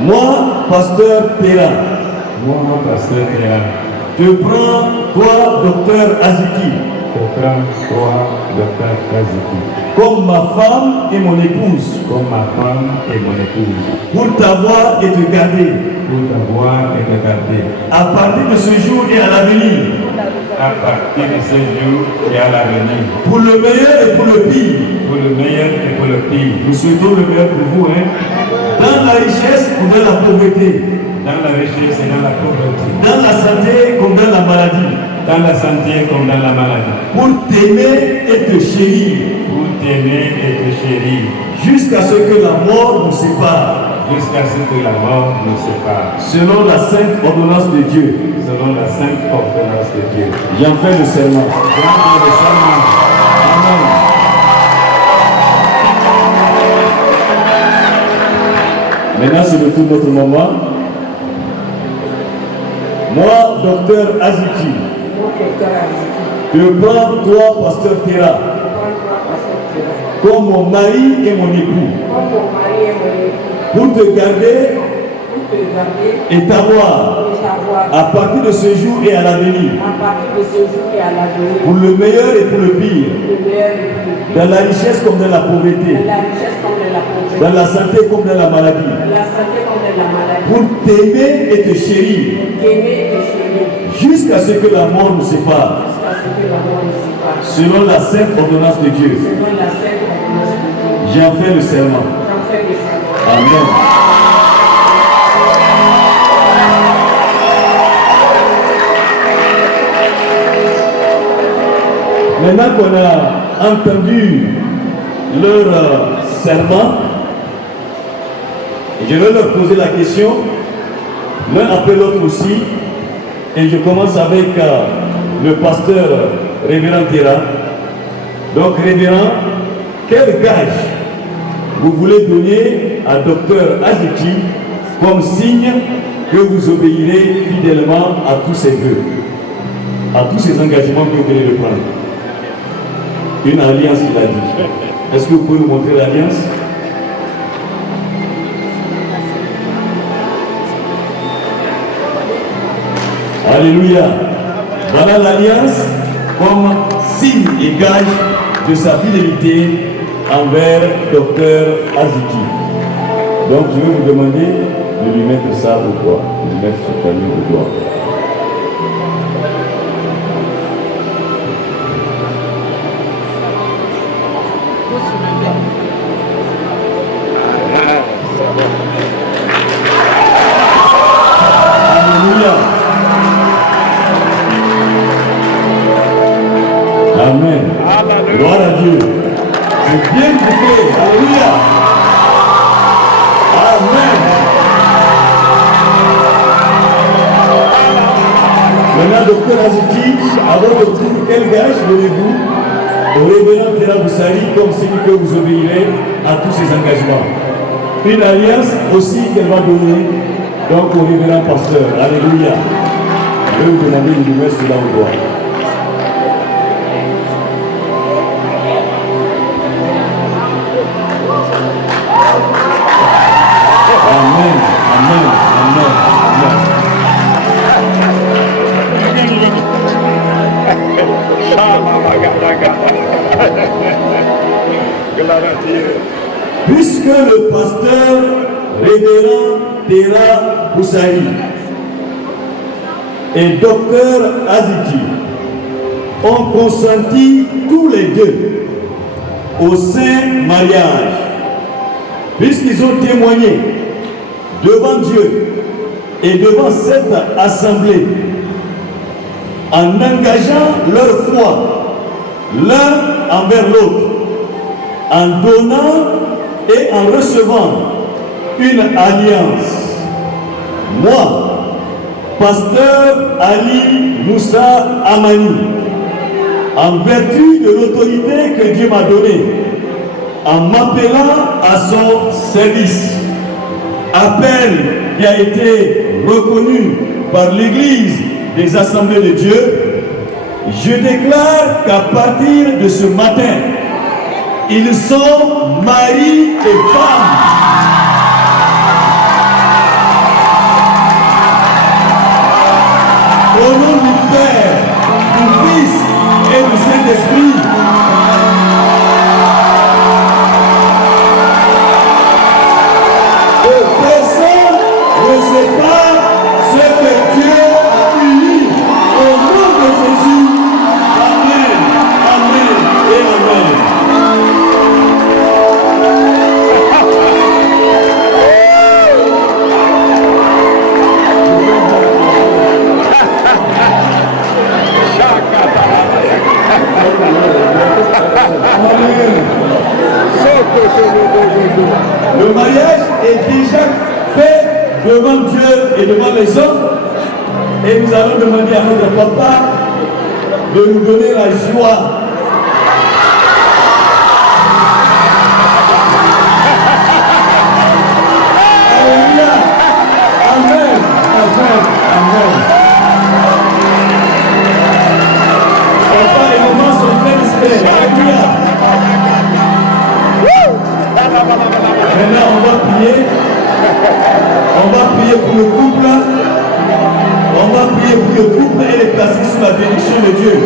Moi, pasteur Tera. Moi, pasteur Tera. Je prends toi, docteur Aziki. Je prends toi, docteur Aziki. Comme ma femme et mon épouse. Comme ma femme et mon épouse. Pour t'avoir et te garder. Pour t'avoir et te garder. À partir de ce jour et à l'avenir. À partir de ce jour et à l'avenir. Pour le meilleur et pour le pire. Pour le meilleur et pour le pire. Nous souhaitons le meilleur pour vous, hein. Dans la richesse ou dans la pauvreté. Dans la richesse et dans la pauvreté. Dans la santé comme dans la maladie. dans la santé comme dans la maladie. Pour t'aimer et te chérir. Pour t'aimer et te chérir. Jusqu'à ce que la mort nous sépare. Jusqu'à ce que la mort nous sépare. Selon la sainte ordonnance de Dieu. Selon la sainte ordonnance de Dieu. J'en fais le serment. J'en fais le serment. Amen. Maintenant, c'est le tour de notre moment. Moi, docteur Aziki, je prends toi, pasteur Tera, comme mon mari et mon époux, pour te garder et t'avoir à partir de ce jour et à l'avenir, pour le meilleur et pour le pire, dans la richesse comme dans la pauvreté, dans la santé comme dans la maladie, pour t'aimer et te chérir, jusqu'à ce que la mort nous sépare, selon la sainte ordonnance de Dieu. J'en fais le serment. Amen. Maintenant qu'on a entendu leur serment, je vais leur poser la question, l'un après l'autre aussi, et je commence avec le pasteur révérend Tera. Donc révérend, quel gage vous voulez donner à docteur Aziki comme signe que vous obéirez fidèlement à tous ses vœux, à tous ses engagements que vous venez de prendre? Une alliance, il a dit. Est-ce que vous pouvez nous montrer l'alliance? Alléluia. Voilà l'alliance comme signe et gage de sa fidélité envers docteur Aziki. Donc je vais vous demander de lui mettre ça au doigt, de lui mettre ce panier au doigt. Alléluia. Amen. Gloire à Dieu. C'est bien bouclé. Alléluia. Amen. Maintenant, docteur Aziki, à votre tour, quel gage donnez-vous au révérend Tera Boussari comme signe que vous obéirez à tous ses engagements? Une alliance aussi qu'elle va donner donc au révérend pasteur. Alléluia. Je vais vous demander de lui mettre cela au doigt. Amen, amen, amen, amen. Puisque le pasteur révérend Tera Boussari et docteur Aziki ont consenti tous les deux au saint mariage, puisqu'ils ont témoigné devant Dieu et devant cette assemblée en engageant leur foi l'un envers l'autre, en donnant et en recevant une alliance. Moi, pasteur Ali Moussa Amani, en vertu de l'autorité que Dieu m'a donnée, en m'appelant à son service, appel qui a été reconnu par l'Église des Assemblées de Dieu, je déclare qu'à partir de ce matin, ils sont mari et femme. Au nom du Père, du Fils et du Saint-Esprit. Que personne ne sépare ce que Dieu a uni. Au nom de Jésus. Amen. Amen et Amen. Le mariage est déjà fait devant Dieu et devant les hommes. Et nous allons demander à notre papa de nous donner la joie. Alléluia. Amen. Amen. Amen. Papa et maman sont très discrets. Alléluia. Maintenant, on va prier. On va prier pour le couple. On va prier pour le couple et les placer sous la bénédiction de Dieu.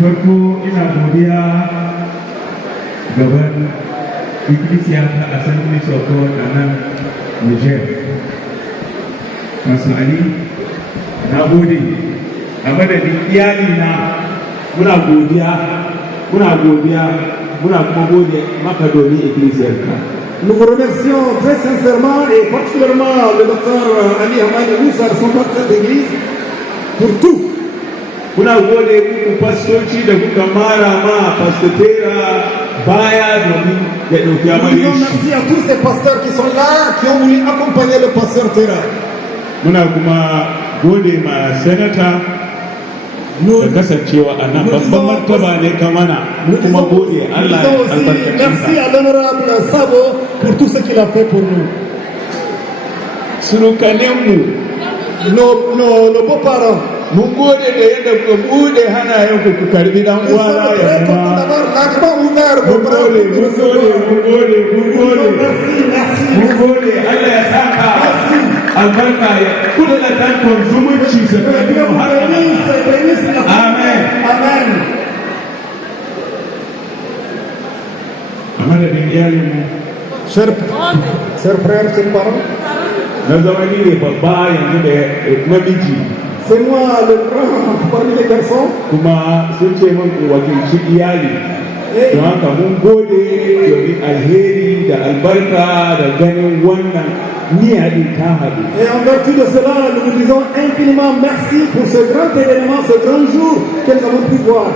farko ina godiya gaban ikkilisiya ta Assembly of God a nan Niger. Masu Ali, na gode a madadin iyalina muna godiya muna kuma gode maka domin ikkilisiyarka. Nous vous remercions très sincèrement et particulièrement le docteur Ali Hamani Moussa, son pasteur d'église, pour tout. Muna gode muku fastoci da kuka mara ma pastotera baya domin ya ɗauki amaryar shi. Merci à tous ces pasteurs qui sont là, qui ont voulu accompagner le pasteur Terra. Muna kuma gode ma senata da kasancewa a nan babban martaba ne ka mana mu kuma gode Allah ya albarkace ka. Merci à l'honorable Sabo pour tout ce qu'il a fait pour nous. Surukanenmu Nos beaux-parents. mun gode da yadda kuka bude hannayenku ku karbi dan uwana ya zama. Mun gode Allah ya saka albarka ya kula da dankon zumunci tsakanin har amen. A madadin iyalinmu Cher frère, tu parles? na zama ni ne babba yanzu da namiji. C'est moi le grand parmi les garçons. Kuma sun ce min wakilci iyali don haka mun gode domin alheri da albarka da ganin wannan niyadi ta haɗu. Et en vertu de cela, nous vous disons infiniment merci pour ce grand événement, ce grand jour que nous avons pu voir.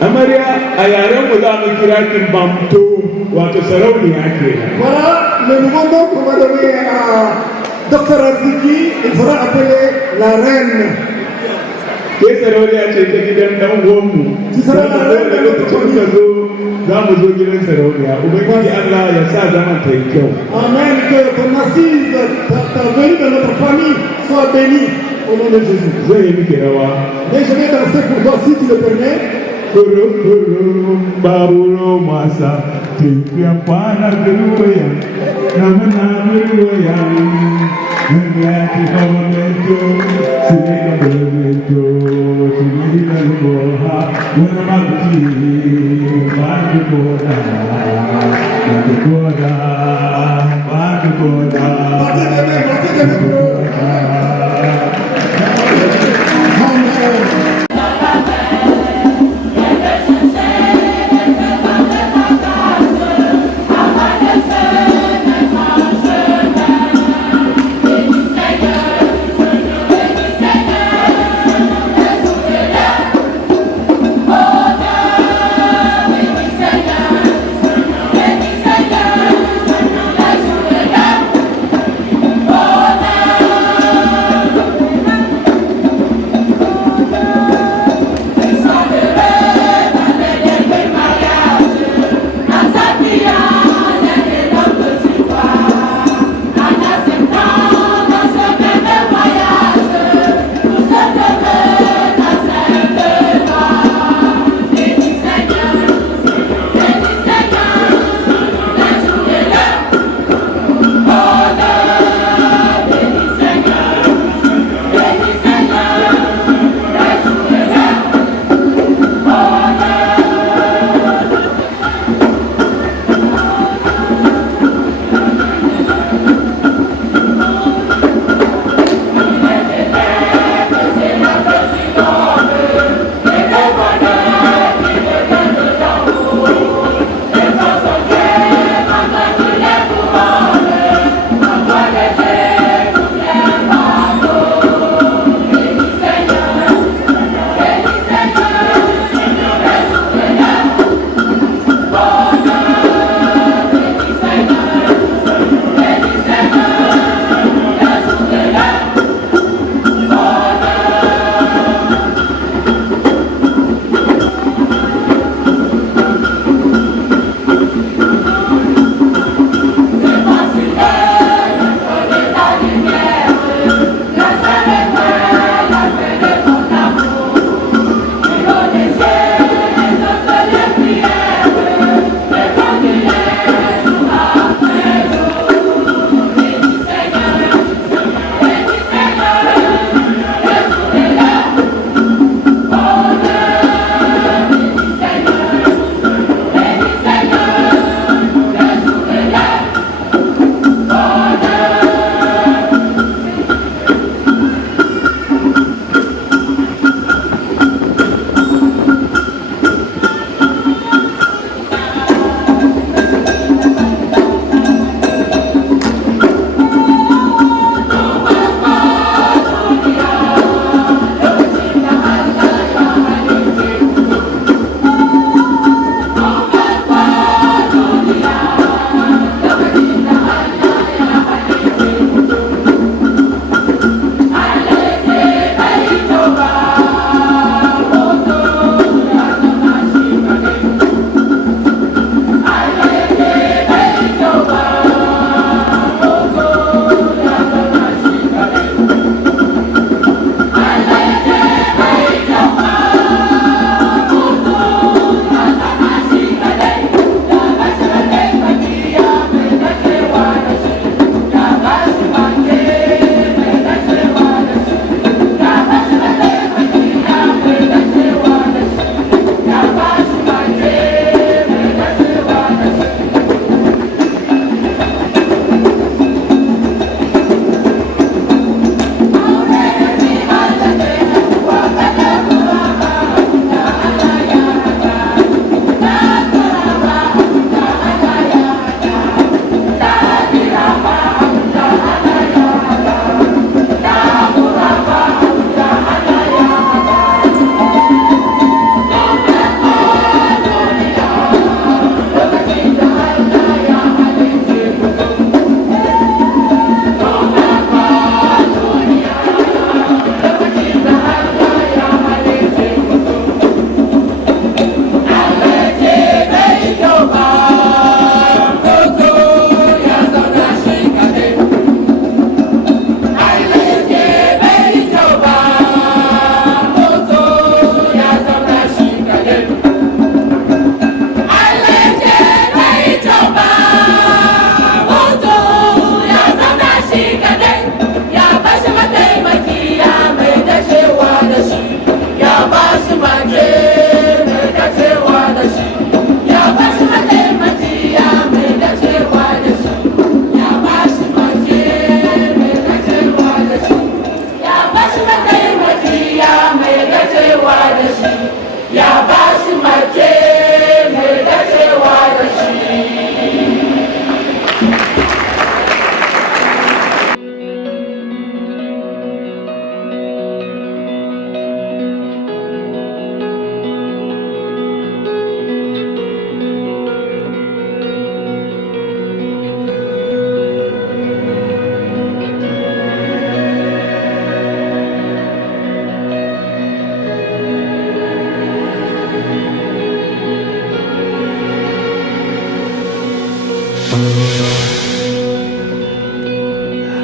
Amarya a yaren mu za mu kira kin bamto wato sarauniya kenan. Voilà le nouveau nom qu'on va donner à Dr Arziki, il sera appelé la reine. Ke sarauniya ce ta gidan dan uwanmu. Wanda ko da lokacin da zo za mu zo gidan sarauniya. Ubangiji Allah ya sa zaman ta yi kyau. Amen, que ton assise, ta venue de notre famille soit bénie au nom de Jésus. Zai yi miki rawa. Mais je vais danser pour toi si tu le permets. Babulo masa, tiap pana keluya, nama keluya. Ngeliat komento, sini komento, sini kalboha, munamati, bantu koda, bantu koda, bantu koda.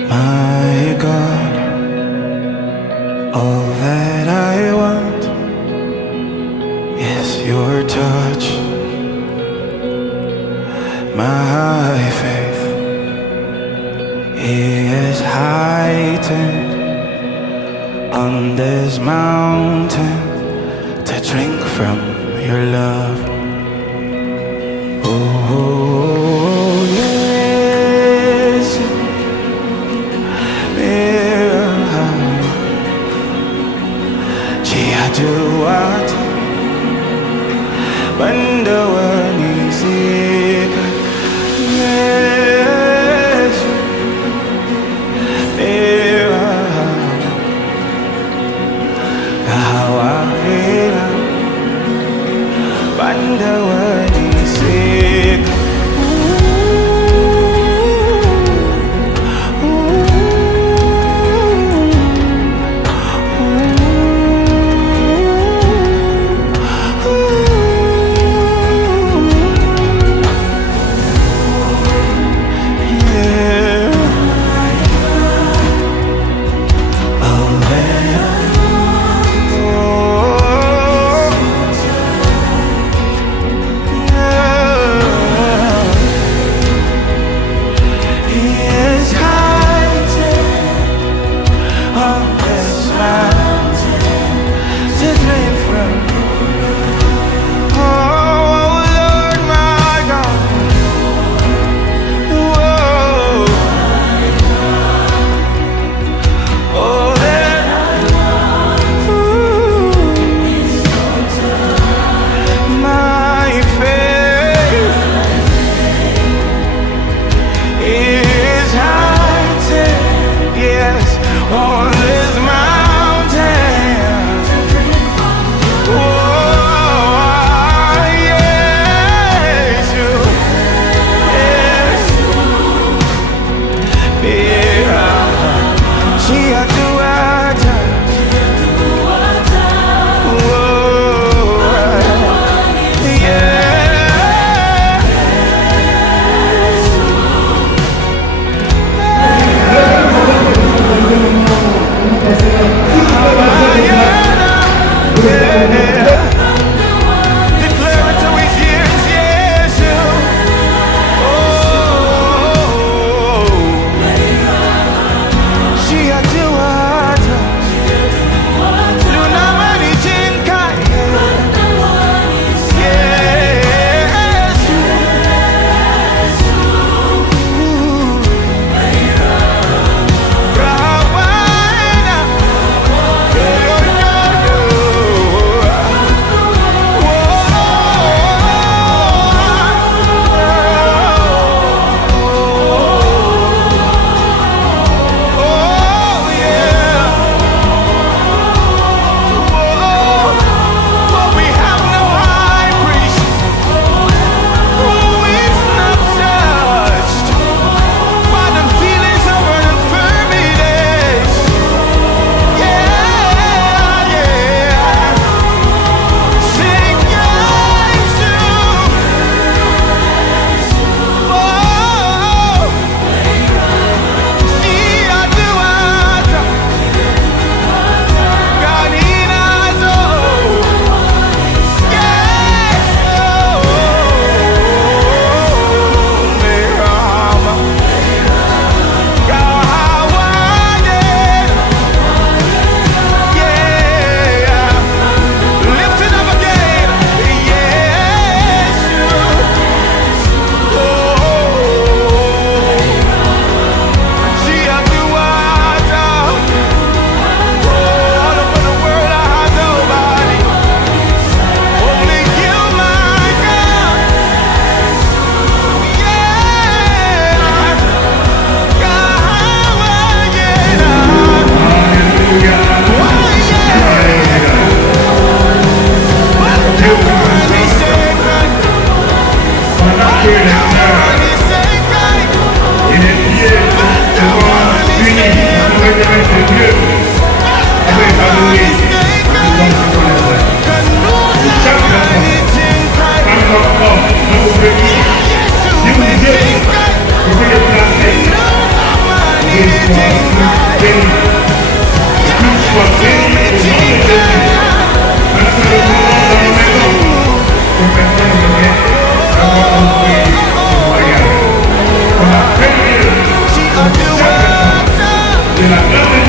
My God, all that I want is your touch. My faith is heightened on this mountain to drink from your love. Oh, yes, Jiaduat Bandawani Zika, yes, la grande